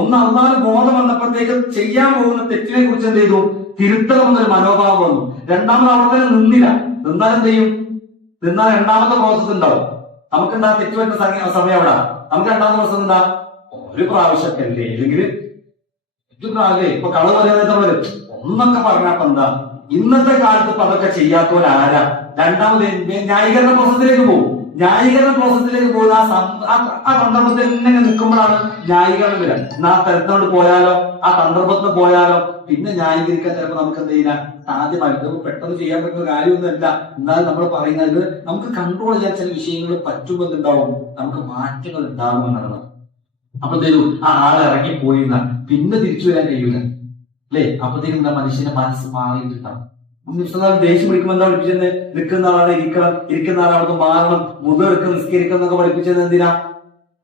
ഒന്ന് അള്ളാഹ് ബോധം വന്നപ്പോഴത്തേക്ക് ചെയ്യാൻ പോകുന്ന തെറ്റിനെ കുറിച്ച് എന്ത് ചെയ്തു? തിരുത്തണമെന്നൊരു മനോഭാവം വന്നു. രണ്ടാമത് അവിടെ തന്നെ നിന്നില്ല. നിന്നാൽ എന്ത് ചെയ്യും? നിന്നാൽ രണ്ടാമത്തെ പ്രോസസ് ഉണ്ടാവും. നമുക്കെന്താ തെറ്റ് പറ്റുന്ന സമയം എവിടെ? നമുക്ക് രണ്ടാമത്തെ പ്രോസസ് എന്താ? ഒരു പ്രാവശ്യമൊക്കെ അല്ലേ, അല്ലെങ്കിൽ ഇപ്പൊ കളവ് പറയാതെ ഒന്നൊക്കെ പറഞ്ഞപ്പോ എന്താ? ഇന്നത്തെ കാലത്ത് ഇപ്പൊ അതൊക്കെ ചെയ്യാത്തവരാരാ? രണ്ടാമത് ന്യായീകരണ പ്രോസസ്സിലേക്ക് പോകും. ന്യായീകരണ പ്രോസസ്സിലേക്ക് പോകുന്ന ആ സന്ദർഭത്തിൽ ഇങ്ങനെ നിൽക്കുമ്പോഴാണ് ന്യായീകരണം വരിക. എന്നാ തരത്തിനോട് പോയാലോ, ആ സന്ദർഭത്തിന് പോയാലോ, പിന്നെ ന്യായീകരിക്കാൻ ചിലപ്പോൾ നമുക്ക് എന്ത് ചെയ്യില്ല, സാധ്യമായിട്ട് പെട്ടെന്ന് ചെയ്യാൻ പറ്റുന്ന കാര്യമൊന്നുമല്ല. എന്നാൽ നമ്മൾ പറയുന്നത് നമുക്ക് കൺട്രോൾ ചെയ്യാൻ ചില വിഷയങ്ങൾ പറ്റുമെന്നുണ്ടാവും, നമുക്ക് മാറ്റങ്ങൾ ഉണ്ടാകും എന്നുള്ളതാണ്. അപ്പൊ എന്തേലും ആ ആളെ ഇറങ്ങിപ്പോയി പിന്നെ തിരിച്ചു വരാൻ കഴിയൂല അല്ലെ? അപ്പത്തേനും എന്താ? മനുഷ്യന്റെ മനസ്സ് മാറിയിട്ടുണ്ടാവും. ദേഷ്യം പിടിക്കുമ്പോൾ എന്താ പഠിപ്പിച്ചത്? നിൽക്കുന്ന ആളാണ് ഇരിക്കണം, ഇരിക്കുന്ന ആളാണ് മാറണം, മുതലെടുക്കണം, നിസ്കരിക്കണം എന്നൊക്കെ പഠിപ്പിച്ചത് എന്തിനാ?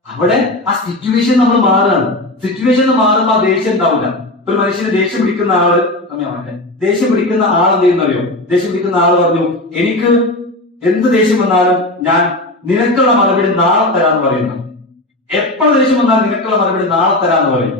അവിടെ ആ സിറ്റുവേഷൻ നമ്മൾ മാറുകയാണ്. സിറ്റുവേഷൻ മാറുമ്പോ ആ ദേഷ്യം ഉണ്ടാവില്ല. ഒരു മനുഷ്യന് ദേഷ്യം പിടിക്കുന്ന ആള് ദേഷ്യം പിടിക്കുന്ന ആൾ എന്ത് ചെയ്യുന്നറിയോ? ദേഷ്യം പിടിക്കുന്ന ആള് പറഞ്ഞു, എനിക്ക് എന്ത് ദേഷ്യം വന്നാലും ഞാൻ നിനക്കുള്ള മറുപടി നാളെ തരാന്ന് പറയുന്നു. എപ്പോൾ ദേഷ്യം വന്നാലും നിനക്കുള്ള മറുപടി നാളെ തരാന്ന് പറയും.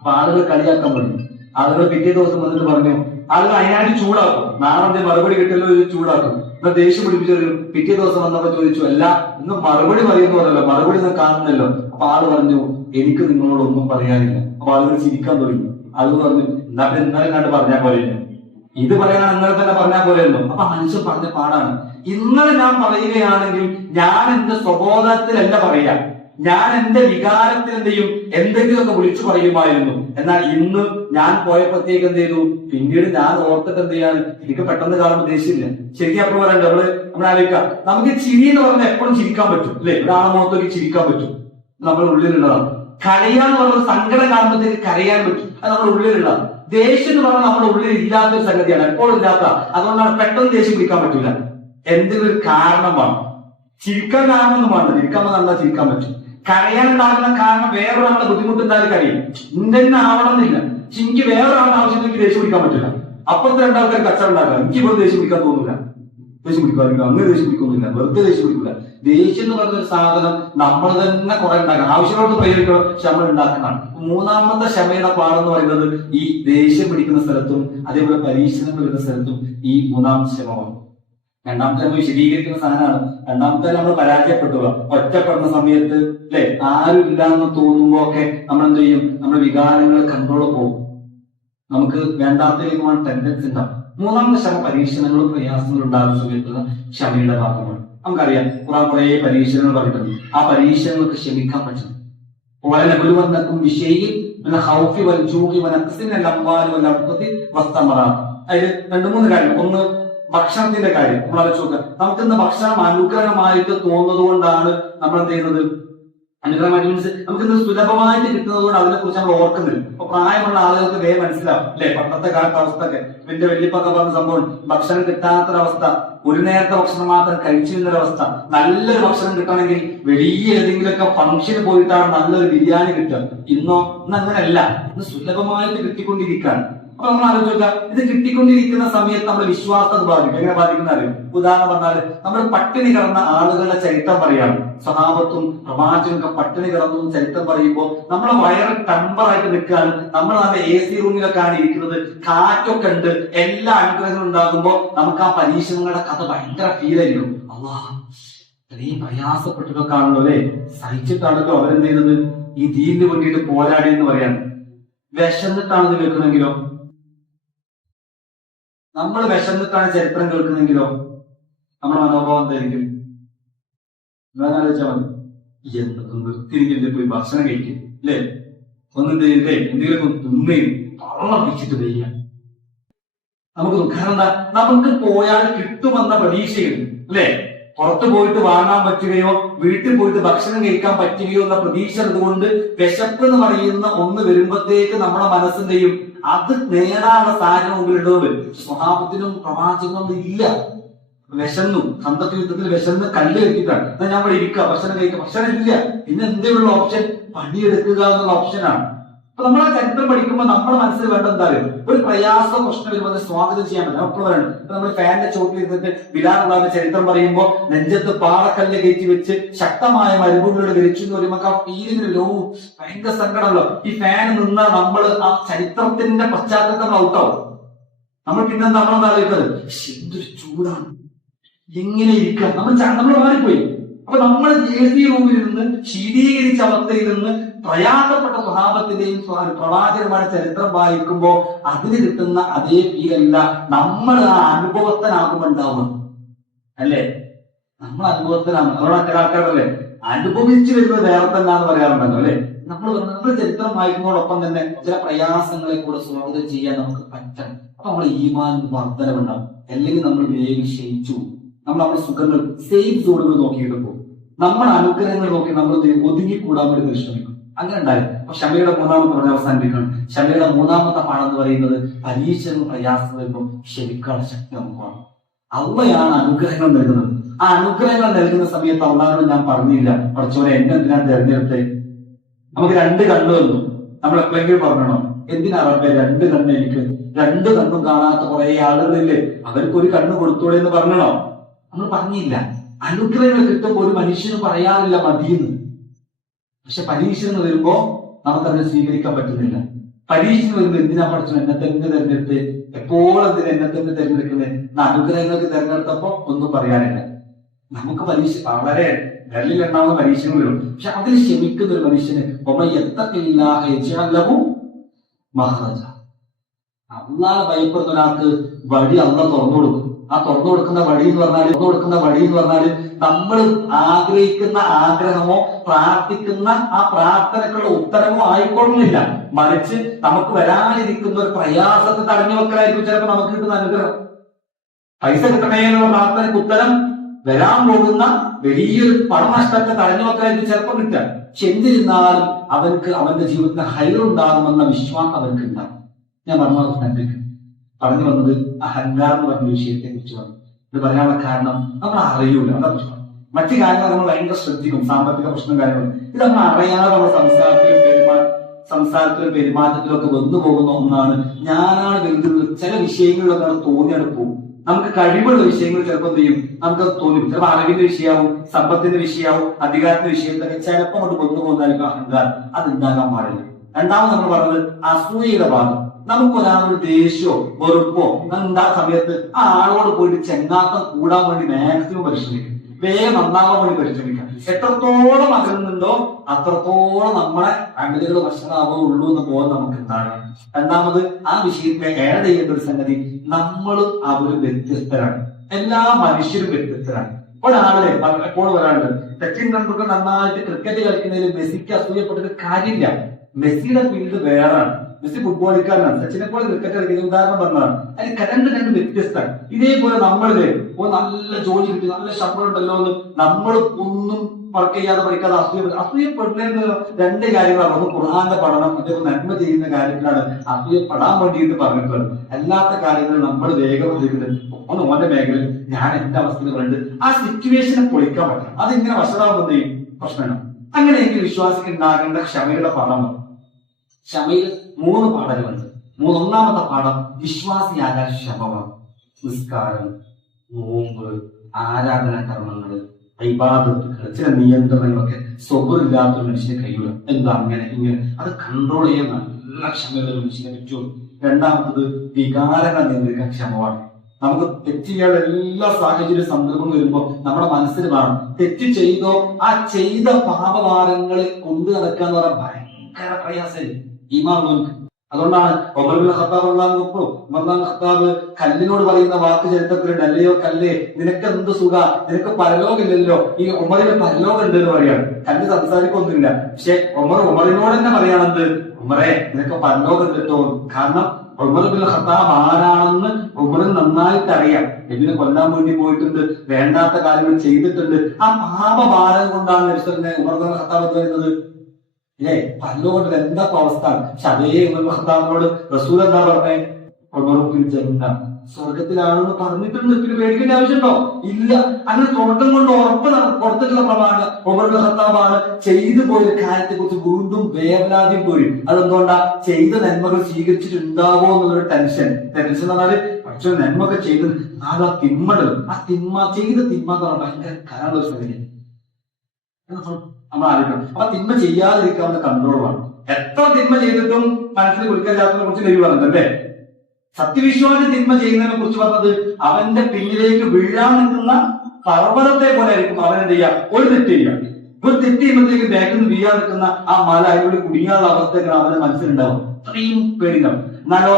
അപ്പൊ ആളുകൾ കളിയാക്കാൻ പറഞ്ഞു. ആളുകൾ പിറ്റേ ദിവസം വന്നിട്ട് പറഞ്ഞു, ആളുകൾ അതിനായിട്ട് ചൂടാക്കും. നാളെ മറുപടി കിട്ടിയല്ലോ ചൂടാക്കും. എന്നാ ദേഷ്യം പിടിപ്പിച്ചു. പിറ്റേ ദിവസം വന്നപ്പോ ചോദിച്ചു, അല്ല ഇന്ന് മറുപടി പറയുന്നതല്ലോ, മറുപടി ഒന്നും കാണുന്നല്ലോ. അപ്പൊ ആള് പറഞ്ഞു, എനിക്ക് നിങ്ങളോട് ഒന്നും പറയാനില്ല. അപ്പൊ ആളുകൾ ചിരിക്കാൻ തുടങ്ങി. ആളുകൾ പറഞ്ഞു, എന്നാ ഇന്നലെ കണ്ട് പറഞ്ഞാൽ പോലെയല്ലോ, ഇത് പറയാൻ ഇന്നലെ തന്നെ പറഞ്ഞാൽ പോലെയല്ലോ. അപ്പൊ മനുഷ്യൻ പറഞ്ഞ പാടാണ്. ഇന്നലെ ഞാൻ പറയുകയാണെങ്കിൽ ഞാൻ എന്റെ സ്വബോധത്തിലല്ല പറയാ, ഞാൻ എന്റെ വികാരത്തിൽ എന്ത് ചെയ്യും, എന്തെങ്കിലുമൊക്കെ വിളിച്ചു പറയുമായിരുന്നു. എന്നാൽ ഇന്ന് ഞാൻ പോയപ്പോഴത്തേക്ക് എന്ത് ചെയ്തു? പിന്നീട് ഞാൻ ഓർത്തിട്ട് എന്ത് ചെയ്യാണ്, എനിക്ക് പെട്ടെന്ന് കാണുമ്പോൾ ദേഷ്യമില്ല. ശരിക്കും അപ്പൊ പറയണ്ട, നമ്മൾ ആലോചിക്കാം, നമുക്ക് ചിരി എന്ന് പറഞ്ഞാൽ എപ്പോഴും ചിരിക്കാൻ പറ്റും അല്ലെ? ഒരാളെ മുഖത്തേക്ക് ചിരിക്കാൻ പറ്റും, നമ്മുടെ ഉള്ളിലുള്ളതാണ്. കരയാന്ന് പറഞ്ഞാൽ സങ്കടം കാണുമ്പോഴത്തേക്ക് കരയാൻ പറ്റും, അത് നമ്മുടെ ഉള്ളിലുള്ളതാണ്. ദേഷ്യം എന്ന് പറഞ്ഞാൽ നമ്മുടെ ഉള്ളിൽ ഇല്ലാത്തൊരു സംഗതിയാണ്, എപ്പോഴും ഇല്ലാത്ത. അതുകൊണ്ടാണ് പെട്ടെന്ന് ദേഷ്യം പിടിക്കാൻ പറ്റില്ല. എന്തെങ്കിലും ഒരു കാരണം വേണം. ചിരിക്കാൻ കാരണമൊന്നും വേണ്ട, ചിരിക്കാൻ നല്ല ചിരിക്കാൻ പറ്റും. കരയാനുണ്ടാകുന്ന കാരണം വേറൊരാളുടെ ബുദ്ധിമുട്ടുണ്ടായാലും കരയും. ഇന്നെ ആവണമെന്നില്ല. എനിക്ക് വേറൊരാളുടെ ആവശ്യത്തിൽ ദേഷ്യം പിടിക്കാൻ പറ്റില്ല. അപ്പുറത്തെ രണ്ടാൾക്കാർ കച്ചവടം ഉണ്ടാക്കുക, എനിക്ക് ഇപ്പോൾ ദേഷ്യം പിടിക്കാൻ തോന്നില്ല. ദേഷ്യം പിടിക്കാറില്ല, അങ്ങനെ ദേഷ്യം പിടിക്കൊന്നുമില്ല, വെറുതെ ദേഷ്യം പിടിക്കില്ല. ദേഷ്യം എന്ന് പറഞ്ഞൊരു സാധനം നമ്മൾ തന്നെ കുറെ ഉണ്ടാക്കണം, ആവശ്യമുള്ളത് പ്രയോഗിക്കണം, ക്ഷമ ഉണ്ടാക്കണം. മൂന്നാമത്തെ ക്ഷമയുടെ പാടെന്ന് പറയുന്നത് ഈ ദേഷ്യം പിടിക്കുന്ന സ്ഥലത്തും അതേപോലെ പരീക്ഷണം വരുന്ന സ്ഥലത്തും ഈ മൂന്നാമത്തെ ക്ഷമ വന്നു. രണ്ടാമത്തെ നമ്മൾ വിശദീകരിക്കുന്ന സാധനമാണ്. രണ്ടാമത്തെ നമ്മൾ പരാജയപ്പെടുക, ഒറ്റപ്പെടുന്ന സമയത്ത് അല്ലെ, ആരും ഇല്ല എന്ന് തോന്നുമ്പോ ഒക്കെ നമ്മൾ എന്ത് ചെയ്യും, നമ്മുടെ വികാരങ്ങൾ കൺട്രോൾ പോകും, നമുക്ക് വേണ്ടാത്തതിലേക്ക് ടെൻഡൻസി ഉണ്ടാവും. മൂന്നാമത്തെ ക്ഷമ പരീക്ഷണങ്ങളും പ്രയാസങ്ങളും ഉണ്ടാകുന്ന സമയത്തുള്ള ക്ഷമയുടെ ഭാഗമാണ്. നമുക്കറിയാം കുറെ പരീക്ഷണങ്ങൾ പറഞ്ഞിട്ടുണ്ട്. ആ പരീക്ഷണങ്ങൾക്ക് ക്ഷമിക്കാൻ പറ്റും. ും വിഷയിൽ അതിൽ 2-3 കാര്യം. ഒന്ന്, ഭക്ഷണത്തിന്റെ കാര്യം. നമ്മൾ ആലോചിച്ച് നോക്കുക, നമുക്കിന്ന് ഭക്ഷണം അനുഗ്രഹമായിട്ട് തോന്നുന്നത് കൊണ്ടാണ് നമ്മൾ എന്ത് ചെയ്യുന്നത്, അനുഗ്രഹമായിട്ട് മീൻസ് നമുക്കിന്ന് സുലഭമായിട്ട് കിട്ടുന്നത് കൊണ്ട് അതിനെ കുറിച്ച് നമ്മൾ ഓർക്കുന്നില്ല. അപ്പൊ പ്രായമുള്ള ആളുകൾക്ക് വേഗം മനസ്സിലാവും അല്ലെ, പണ്ടത്തെ കാലത്തെ അവസ്ഥയൊക്കെ. എന്റെ വല്യപ്പൊക്കെ പറഞ്ഞ സംഭവം, ഭക്ഷണം കിട്ടാത്തൊരവസ്ഥ, ഒരു നേരത്തെ ഭക്ഷണം മാത്രം കഴിച്ചിരുന്നൊരവസ്ഥ. നല്ലൊരു ഭക്ഷണം കിട്ടണമെങ്കിൽ വലിയ ഏതെങ്കിലുമൊക്കെ ഫംഗ്ഷന് പോയിട്ടാണ് നല്ലൊരു ബിരിയാണി കിട്ടുക. ഇന്ന് അങ്ങനെയല്ല, ഇന്ന് സുലഭമായിട്ട് കിട്ടിക്കൊണ്ടിരിക്കുകയാണ്. അപ്പൊ നമ്മൾ ആലോചിക്കുക, ഇത് കിട്ടിക്കൊണ്ടിരിക്കുന്ന സമയത്ത് നമ്മുടെ വിശ്വാസത്തെ ബാധിക്കും. എങ്ങനെ ബാധിക്കുന്ന അറിയും? ഉദാഹരണം പറഞ്ഞാൽ, നമ്മൾ പട്ടിണി കിടന്ന ആളുകളുടെ ചരിത്രം പറയാണ്. സ്വഹാബത്തും പ്രവാചകനൊക്കെ പട്ടിണി കിടന്നു ചരിത്രം പറയുമ്പോൾ നമ്മളെ വയറ് ടെമ്പറായിട്ട് നിൽക്കുകയാണ്. നമ്മൾ നല്ല AC റൂമിലൊക്കെയാണ് ഇരിക്കുന്നത്, കാറ്റൊക്കെ ഉണ്ട്, എല്ലാ അനുഗ്രഹങ്ങളും ഉണ്ടാകുമ്പോൾ നമുക്ക് ആ പരീക്ഷണങ്ങളുടെ കഥ ഭയങ്കര ഫീലായിരിക്കും. അള്ളാഹ് ഇത്രയും പ്രയാസപ്പെട്ടിട്ടൊക്കെ ആണല്ലോ അല്ലെ, സഹിച്ചിട്ടാണല്ലോ അവരെന്ത് ചെയ്തത്, ഈ ദീനിന് വേണ്ടിയിട്ട് പോരാടി എന്ന് പറയാൻ. വിശന്നിട്ടാണെന്ന് കേൾക്കുന്നെങ്കിലോ, നമ്മൾ വിശന്നിട്ടാണ് ചരിത്രം കേൾക്കുന്നെങ്കിലോ നമ്മുടെ മനോഭാവം എന്തായിരിക്കും? ആലോചിച്ചാൽ മതി, എന്തൊക്കെ നിർത്തിരിക്കില്ലേ, പോയി ഭക്ഷണം കഴിക്കും അല്ലെ, ഒന്നും ചെയ്തേ, എന്തെങ്കിലും തിന്നേയും പള്ളപ്പിച്ചിട്ട് വയ്യ. നമുക്ക് കാരണം എന്താ, നമുക്ക് പോയാൽ കിട്ടുമെന്ന പ്രതീക്ഷയിൽ അല്ലെ, പുറത്തു പോയിട്ട് വാങ്ങാൻ പറ്റുകയോ വീട്ടിൽ പോയിട്ട് ഭക്ഷണം കഴിക്കാൻ പറ്റുകയോ എന്ന പ്രതീക്ഷ ഉള്ളതുകൊണ്ട് വിശപ്പ് എന്ന് പറയുന്ന ഒന്ന് വരുമ്പോഴത്തേക്ക് നമ്മുടെ മനസ്സിന്റെയും അത് നേടാനുള്ള സാഹചര്യം മുമ്പിലുള്ളത്. സ്വഹാബത്തിനും പ്രവാചകനും ഇല്ല. വിശന്നു, ഖന്തക്ക് യുദ്ധത്തിൽ വിശന്ന് കല്ല് കെട്ടിട്ടാണ്, എന്നാൽ ഞാൻ ഇവിടെ ഇരിക്കുക, ഭക്ഷണം കഴിക്കുക, ഭക്ഷണം ഇല്ല. പിന്നെ എന്തെയുള്ള ഓപ്ഷൻ? പണിയെടുക്കുക എന്നുള്ള ഓപ്ഷനാണ്. അപ്പൊ നമ്മളെ ചരിത്രം പഠിക്കുമ്പോൾ നമ്മുടെ മനസ്സിൽ വേണ്ട എന്തായാലും ഒരു പ്രയാസം പ്രശ്നം വരുമ്പോൾ സ്വാഗതം ചെയ്യാൻ പറ്റും. അപ്പോൾ വേണം നമ്മൾ ഫാനിന്റെ ചോട്ടിൽ ഇരുന്നിട്ട് ബിലാലുള്ള ചരിത്രം പറയുമ്പോൾ നെഞ്ചത്ത് പാറക്കല്ല് കയറ്റി വെച്ച് ശക്തമായ മരുഭൂമിയോട് വിളിച്ചു എന്ന് പറയുമ്പോൾ ആ ഫീലിങ്ങിലോ ഭയങ്കര സങ്കടമല്ലോ. ഈ ഫാൻ നിന്നാൽ നമ്മൾ ആ ചരിത്രത്തിന്റെ പശ്ചാത്തലത്തിൽ നമ്മൾ ഔട്ടാവും. നമ്മൾ പിന്നെ നമ്മളെന്താ ആലോചിക്കുന്നത്, എന്തൊരു ചൂടാണ്, എങ്ങനെ ഇരിക്കാം, നമ്മൾ മാറിപ്പോയി. അപ്പൊ നമ്മൾ AC റൂമിൽ നിന്ന് ശീതീകരിച്ച അവസ്ഥയിൽ നിന്ന് പ്രയാസപ്പെട്ട സ്വഭാവത്തിന്റെയും പ്രവാചകന്മാരുടെ ചരിത്രം വായിക്കുമ്പോൾ അതിന് കിട്ടുന്ന അതേ ഫീലല്ല നമ്മൾ ആ അനുഭവസ്ഥനാകുമ്പോൾ ഉണ്ടാവുക അല്ലേ. നമ്മൾ അനുഭവസ്ഥനാണ്. അതോടൊക്കെ ആൾക്കാരല്ലേ അനുഭവിച്ചു വരുന്നത് വേറെ തന്നെ എന്ന് പറയാറുണ്ടല്ലോ അല്ലെ. നമ്മൾ ചരിത്രം വായിക്കുന്നതോടൊപ്പം തന്നെ ചില പ്രയാസങ്ങളെ കൂടെ സ്വാഗതം ചെയ്യാൻ നമുക്ക് പറ്റണം. അപ്പൊ നമ്മൾ ഈമാൻ വർധനവുണ്ടാവും. അല്ലെങ്കിൽ നമ്മൾ വേഗം ക്ഷയിച്ചു, നമ്മുടെ സുഖങ്ങൾ സേഫ് സോണുകൾ നോക്കിയിട്ട് പോകും. നമ്മുടെ അനുഗ്രഹങ്ങൾ നോക്കി നമ്മൾ ഒതുങ്ങിക്കൂടാൻ വേണ്ടി പരിശ്രമിക്കും. അങ്ങനെ ഉണ്ടായി. അപ്പൊ ക്ഷമയുടെ മൂന്നാമത്തെ പറഞ്ഞ അവസാനിപ്പിക്കണം. ക്ഷമയുടെ മൂന്നാമത്തെ പാടെന്ന് പറയുന്നത് പരീക്ഷകളും പ്രയാസം വരുമ്പോൾ ക്ഷമിക്കാനുള്ള ശക്തി നമുക്ക് വേണം. അള്ളയാണ് അനുഗ്രഹങ്ങൾ നൽകുന്നത്. ആ അനുഗ്രഹങ്ങൾ നൽകുന്ന സമയത്ത് അള്ളാഹോട് ഞാൻ പറഞ്ഞില്ല, പഠിച്ചവരെ എന്നെ എന്തിനാണ് തെരഞ്ഞെടുത്തത്? നമുക്ക് 2 കണ്ണ് വന്നു, നമ്മൾ എപ്പോഴെങ്കിലും പറഞ്ഞോ, എന്തിനാ റബ്ബേ 2 കണ്ണ് എനിക്ക്? 2 കണ്ണും കാണാത്ത കുറെ ആളുകളില്ലേ, അവർക്ക് ഒരു കണ്ണ് കൊടുത്തോടെ എന്ന് പറഞ്ഞോ? നമ്മൾ പറഞ്ഞില്ല. അനുഗ്രഹങ്ങൾ കിട്ടുമ്പോൾ ഒരു മനുഷ്യന് പറയാറില്ല മതിയെന്ന്. പക്ഷെ പരീക്ഷകൾ വരുമ്പോ നമുക്കതിനെ സ്വീകരിക്കാൻ പറ്റുന്നില്ല. പരീക്ഷ വരുമ്പോൾ എന്തിനാ പഠിച്ചു എന്നെ തന്നെ തെരഞ്ഞെടുത്ത്, എപ്പോഴും എന്തിനാ എന്നെ തന്നെ തെരഞ്ഞെടുക്കുന്നത്? അനുഗ്രഹങ്ങൾക്ക് തെരഞ്ഞെടുത്തപ്പോ ഒന്നും പറയാനില്ല. നമുക്ക് പരീക്ഷ വളരെ വിരലിലെണ്ണാവുന്ന പരീക്ഷകൾ വരും. പക്ഷെ അതിൽ ക്ഷമിക്കുന്ന ഒരു മനുഷ്യന് അള്ളാഹ് ഭയപ്പെടുന്ന ഒരാൾക്ക് വഴി അള്ളാഹ് തുറന്നു കൊടുക്കും. ആ തുറന്നു കൊടുക്കുന്ന വഴി എന്ന് പറഞ്ഞാല് നമ്മൾ ആഗ്രഹിക്കുന്ന ആഗ്രഹമോ പ്രാർത്ഥിക്കുന്ന ആ പ്രാർത്ഥനക്കുള്ള ഉത്തരമോ ആയിക്കൊള്ളുന്നില്ല. മറിച്ച് നമുക്ക് വരാനിരിക്കുന്ന ഒരു പ്രയാസത്തെ തടഞ്ഞു വെക്കലായിരിക്കും ചിലപ്പോൾ നമുക്ക് കിട്ടുന്ന അനുഗ്രഹം. പൈസ കിട്ടണേ എന്നുള്ള പ്രാർത്ഥനയ്ക്ക് ഉത്തരം വരാൻ പോകുന്ന വലിയൊരു പണനഷ്ടത്തെ തടഞ്ഞു വെക്കലായിരിക്കും ചിലപ്പോൾ കിട്ടുക. പക്ഷെ എന്നിരുന്നാലും അവന്റെ ജീവിതത്തിന് ഹൈറുണ്ടാകുമെന്ന വിശ്വാസം അവർക്ക് ഉണ്ടാകും. ഞാൻ പറഞ്ഞു വന്നത് അഹങ്കാരം എന്ന് പറഞ്ഞ വിഷയത്തെ കുറിച്ച് പറഞ്ഞു. ഇത് പറയാനുള്ള കാരണം നമ്മൾ അറിയൂല, അതാ പ്രശ്നം. മറ്റു കാര്യങ്ങൾ നമ്മൾ ഭയങ്കര ശ്രദ്ധിക്കും, സാമ്പത്തിക പ്രശ്നം കാര്യങ്ങളും. ഇത് നമ്മൾ അറിയാതെ നമ്മുടെ സംസാരത്തിലും പെരുമാറ്റത്തിലും ഒക്കെ വന്നു പോകുന്ന ഒന്നാണ്. ഞാനാണ് വലുത് ചില വിഷയങ്ങളിലൊക്കെ തോന്നിയാണ് പോകും. നമുക്ക് കഴിവുള്ള വിഷയങ്ങൾ ചിലപ്പോൾ എന്ത് ചെയ്യും, നമുക്ക് തോന്നും. ചിലപ്പോൾ അറിവിന്റെ വിഷയമാവും, സമ്പത്തിന്റെ വിഷയമാവും, അധികാരത്തിന്റെ വിഷയത്തൊക്കെ ചിലപ്പോൾ കൊണ്ട് കൊന്നു പോകുന്നതായിരിക്കും അഹങ്കാരം. അത് ഉണ്ടാകാൻ പാടില്ല. രണ്ടാമത് നമ്മൾ പറഞ്ഞത് അസൂയയുടെ ഭാഗം. നമുക്ക് ഒരാളൊരു ദേഷ്യമോ വെറുപ്പോ ഉണ്ടാ സമയത്ത് ആ ആളോട് പോയിട്ട് ചെങ്ങാത്തം കൂടാൻ വേണ്ടി മാക്സിമം പരിശ്രമിക്കും, വേഗം നന്നാവാൻ വേണ്ടി പരിശ്രമിക്കാം. എത്രത്തോളം അകലുന്നുണ്ടോ അത്രത്തോളം നമ്മളെ അകലുകൾ വശമാവുള്ളൂ എന്ന് ബോധം നമുക്ക് ഉണ്ടാകണം. രണ്ടാമത് ആ വിഷയത്തെ ആഡ് ചെയ്യേണ്ട ഒരു സംഗതി, നമ്മളും അവരും വ്യത്യസ്തരാണ്. എല്ലാ മനുഷ്യരും വ്യത്യസ്തരാണ്. ഒരാളെ എപ്പോഴും വരാണ്ട് സച്ചിൻ ടെണ്ടുൽക്കർ നന്നായിട്ട് ക്രിക്കറ്റ് കളിക്കുന്നതിൽ മെസ്സിക്ക് അസൂയപ്പെട്ടിട്ട് കാര്യമില്ല. മെസ്സിയുടെ ഫീൽഡ് വേറാണ്. മെസ്സി ഫുട്ബോൾ കളിക്കാരനാണ്, സച്ചിനെ പോലെ ക്രിക്കറ്റ് കളിക്കുന്ന ഉദാഹരണം പറഞ്ഞതാണ്. അതിന് രണ്ട് വ്യത്യസ്തമാണ്. ഇതേപോലെ നമ്മളില് നല്ല ജോലി കിട്ടി, നല്ല ശമ്പളം ഉണ്ടല്ലോ എന്ന് നമ്മൾ ഒന്നും വർക്ക് ചെയ്യാതെ പഠിക്കാതെ അസൂയപ്പെടുന്ന രണ്ട് കാര്യങ്ങളാണ്. ഒന്ന് ഖുർആന്റെ പഠനം, അതേപോലെ നന്മ ചെയ്യുന്ന കാര്യത്തിലാണ് അസൂയപ്പെടാൻ വേണ്ടിയിട്ട് പറഞ്ഞിട്ടുള്ളത്. അല്ലാത്ത കാര്യങ്ങൾ നമ്മൾ വേഗം ഒന്ന് ഓന്റെ മേഖലയിൽ ഞാൻ എന്റെ അവസ്ഥയിൽ പറഞ്ഞിട്ട് ആ സിറ്റുവേഷനെ പൊളിക്കാൻ പറ്റണം. അതിങ്ങനെ വശതാവുന്നത് പ്രശ്നമാണ്. അങ്ങനെയെങ്കിൽ വിശ്വാസിക്ക് ഉണ്ടാകേണ്ട ക്ഷമയുടെ പാഠമാണ്. ക്ഷമയിൽ 3 പാഠങ്ങളുണ്ട്. ഒന്നാമത്തെ പാഠം വിശ്വാസിയാകാൻ ക്ഷമമാണ്. നിസ്കാരം, നോമ്പ്, ആരാധനാ കർമ്മങ്ങള്, ഇബാദത്തുകൾ, ചില നിയന്ത്രണങ്ങളൊക്കെ സ്വബറില്ലാത്ത മനുഷ്യനെ കഴിയൂല. എന്താ അങ്ങനെ ഇങ്ങനെ അത് കൺട്രോൾ ചെയ്യാൻ നല്ല ക്ഷമയുള്ള മനുഷ്യനെ പറ്റുള്ളൂ. രണ്ടാമത്തത് വികാരങ്ങൾ നിയന്ത്രിക്കാൻ ക്ഷമമാണ്. നമുക്ക് തെറ്റ് ചെയ്യാനുള്ള എല്ലാ സാഹചര്യ സന്ദർഭങ്ങളും വരുമ്പോൾ നമ്മുടെ മനസ്സിൽ വേണം തെറ്റ് ചെയ്തോ ആ ചെയ്ത പാപഭാരങ്ങളെ കൊണ്ടു നടക്കുക എന്ന് പറയാൻ ഭയങ്കര പ്രയാസമായി ഈമാൻ. അതുകൊണ്ടാണ് ഉമർ ഇബ്നു ഖത്താബ് ഖത്താബ് കല്ലിനോട് പറയുന്ന വാക്ക് ചരിത്രത്തിലുണ്ട്, അല്ലയോ കല്ലേ നിനക്ക് എന്ത് സുഖ, നിനക്ക് പരലോകമില്ലല്ലോ. ഈ ഉമറിന് പരലോകം ഉണ്ട് എന്ന് പറയാണ്. കല്ല് സംസാരിക്കൊന്നുമില്ല, പക്ഷെ ഉമറിനോട് തന്നെ പറയാണെന്ത്, ഉമറെ നിനക്ക് പരലോകം കിട്ടോ. കാരണം ഉമർ ഇബ്നു ഖത്താബ് ആരാണെന്ന് ഉമറിന് നന്നായിട്ട് അറിയാം. എതിനെ കൊല്ലാൻ വേണ്ടി പോയിട്ടുണ്ട്, വേണ്ടാത്ത കാര്യങ്ങൾ ചെയ്തിട്ടുണ്ട്. ആ പാപഭാരം കൊണ്ടാണ് ഉമർ ഇബ്നു ഖത്താബ് പറയുന്നത് പരലോകത്തിൽ എന്താ അവസ്ഥ. പക്ഷെ അതേ ഉമർ ഖത്താബിനോട് റസൂൽ എന്താ പറഞ്ഞേ, സ്വർഗത്തിലാണെന്ന് പറഞ്ഞിട്ടുണ്ട്. പിന്നെ പേടിക്കേണ്ട ആവശ്യമുണ്ടോ? ഇല്ല. അങ്ങനെ തുടക്കം കൊണ്ട് ഉറപ്പ് കൊടുത്തിട്ടുള്ള പ്രമാണം ഉമർ ഖത്താബാണ് ചെയ്തു പോയ കാര്യത്തെ കുറിച്ച് വീണ്ടും വേവലാദ്യം പോയി. അതെന്തുകൊണ്ടാ? ചെയ്ത നന്മകൾ സ്വീകരിച്ചിട്ടുണ്ടാവോ എന്നുള്ളൊരു ടെൻഷൻ എന്ന് പറഞ്ഞാല് പക്ഷെ നന്മൊക്കെ ചെയ്ത് ആ തിന്മകൾ ചെയ്ത തിന്മ എന്ന് പറഞ്ഞാൽ ഭയങ്കര കരാനുള്ള സംഗതി നമ്മൾ ആലോചിക്കണം. അപ്പൊ തിന്മ ചെയ്യാതിരിക്കാവുന്ന കൺട്രോൾ വേണം. എത്ര തിന്മ ചെയ്തിട്ടും മനസ്സിൽ കുറിക്കാത്തതിനെ കുറിച്ച് നബി പറഞ്ഞല്ലേ. സത്യവിശ്വാസി തിന്മ ചെയ്യുന്നതിനെ കുറിച്ച് പറഞ്ഞത് അവന്റെ പിന്നിലേക്ക് വീഴാൻ നിൽക്കുന്ന പർവ്വതത്തെ പോലെ ആയിരിക്കും അവൻ എന്ത് ചെയ്യാം, ഒരു തെറ്റ് ചെയ്യാം. ഒരു തെറ്റ് ചെയ്യുമ്പോഴത്തേക്ക് ബാക്കിൽ നിന്ന് വീഴാൻ നിൽക്കുന്ന ആ മല അതിലൂടെ കുടുങ്ങിയുള്ള അവസ്ഥയൊക്കെ അവന്റെ മനസ്സിലുണ്ടാവും. അത്രയും പേടിണ്ടാവും. എന്നാലോ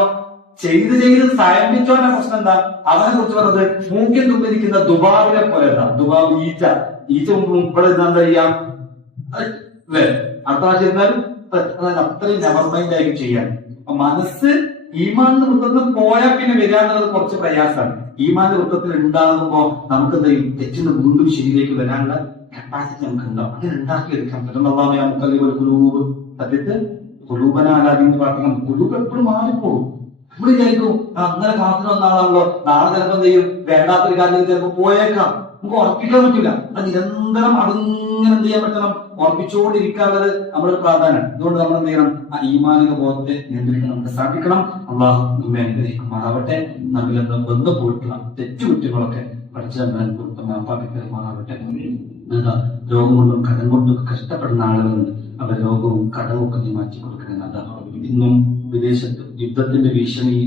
ചെയ്ത് സയമിച്ചോന്റെ പ്രശ്നം എന്താ? അവനെ കുറിച്ച് പറഞ്ഞത് മൂക്കിൽ തുമ്പിരിക്കുന്ന ദുബാബിനെ പോലെ എന്താ, ദുബാബ് ഈച്ച മുമ്പ് എന്താ ചെയ്യാം അല്ലേ, അടുത്ത പ്രാവശ്യം എന്നാലും അത്രയും നെവർ മൈൻഡ് ആയിട്ട് ചെയ്യാൻ. മനസ്സ് ഈമാന്റെ വൃത്തത്തിൽ പോയാൽ പിന്നെ വരാനുള്ളത് കുറച്ച് പ്രയാസമാണ്. ഈമാന്റെ വൃത്തത്തിൽ ഉണ്ടാകുമ്പോ നമുക്ക് എന്ത് ചെയ്യും, തെറ്റിന് വീണ്ടും ശരിയിലേക്ക് വരാനുള്ള കപ്പാസിറ്റി നമുക്ക് ഉണ്ടാവും. അങ്ങനെ ഉണ്ടാക്കിയെടുക്കാൻ പറ്റും. നമുക്ക് സത്യത്തിൽ കുലൂബനാലാദിന്ന് പ്രാർത്ഥിക്കണം. കുലൂബ് എപ്പോഴും മാറിപ്പോകും. നമ്മൾ വിചാരിക്കും അങ്ങനെ ക്ലാസ്സിൽ വന്ന ആളാണല്ലോ, നാളെ ചിലപ്പോൾ എന്ത് ചെയ്യും, വേണ്ടാത്തൊരു കാര്യം ചിലപ്പോൾ പോയേക്കാം. നമുക്ക് ഉറപ്പിക്കാൻ പറ്റില്ല. അത് നിരന്തരം അതിങ്ങനെ എന്ത് ചെയ്യാൻ പറ്റണം, ഉറപ്പിച്ചുകൊണ്ടിരിക്കാനുള്ളത് നമ്മുടെ പ്രാധാന്യം. അതുകൊണ്ട് നമ്മൾ എന്ത് ചെയ്യണം, ആ ഈമാനിക ബോധത്തെ നിയന്ത്രിക്കാൻ നമുക്ക് സാധിക്കണം. അള്ളാഹു നമ്മെ അനുഗ്രഹിക്കുമാറാവട്ടെ. നമ്മിലെന്ന് ബന്ധപ്പെട്ടുള്ള തെറ്റുകുറ്റങ്ങളൊക്കെ പഠിച്ചാൽമാറാവട്ടെ. രോഗം കൊണ്ടും കടം കൊണ്ടും കഷ്ടപ്പെടുന്ന ആളുകളുണ്ട്. അവർ രോഗവും കടവും ഒക്കെ നീ മാറ്റി കൊടുക്കുന്നത്. ഇന്നും വിദേശത്ത് യുദ്ധത്തിന്റെ ഭീഷണി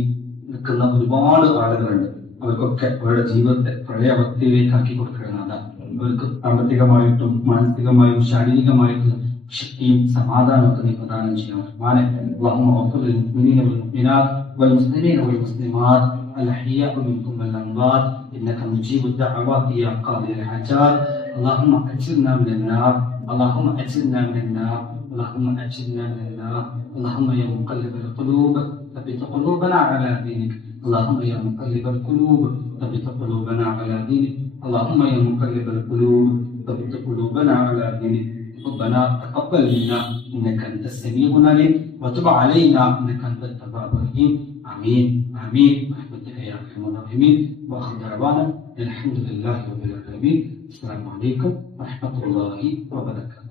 നിൽക്കുന്ന ഒരുപാട് ആളുകളുണ്ട്. അവർക്കൊക്കെ അവരുടെ ജീവിതത്തെ പഴയ അവസ്ഥയിലേക്ക് ആക്കി കൊടുക്കുകയാണ്. അവർക്ക് സാമ്പത്തികമായിട്ടും മാനസികമായും ശാരീരികമായിട്ടും ശക്തിയും സമാധാനവും ഒക്കെ നീ പ്രദാനം ചെയ്യണം. والمسلمين والمسلمات الأحياء منكم والأموات إنك مجيب الدعوات يا قاضي الحاجات. اللهم أجرنا من النار، اللهم أجرنا من النار، اللهم أجرنا من النار. اللهم يا مقلب القلوب ثبت قلوبنا على دينك. اللهم يا مقلب القلوب ثبت قلوبنا على دينك. اللهم يا مقلب القلوب ثبت قلوبنا على دينك. ربنا تقبل منا انك انت السميع العليم وتب علينا انك انت التواب الرحيم. امين امين برحمتك يا ارحم الراحمين. واخر دعوانا الحمد لله رب العالمين. السلام عليكم ورحمه الله وبركاته.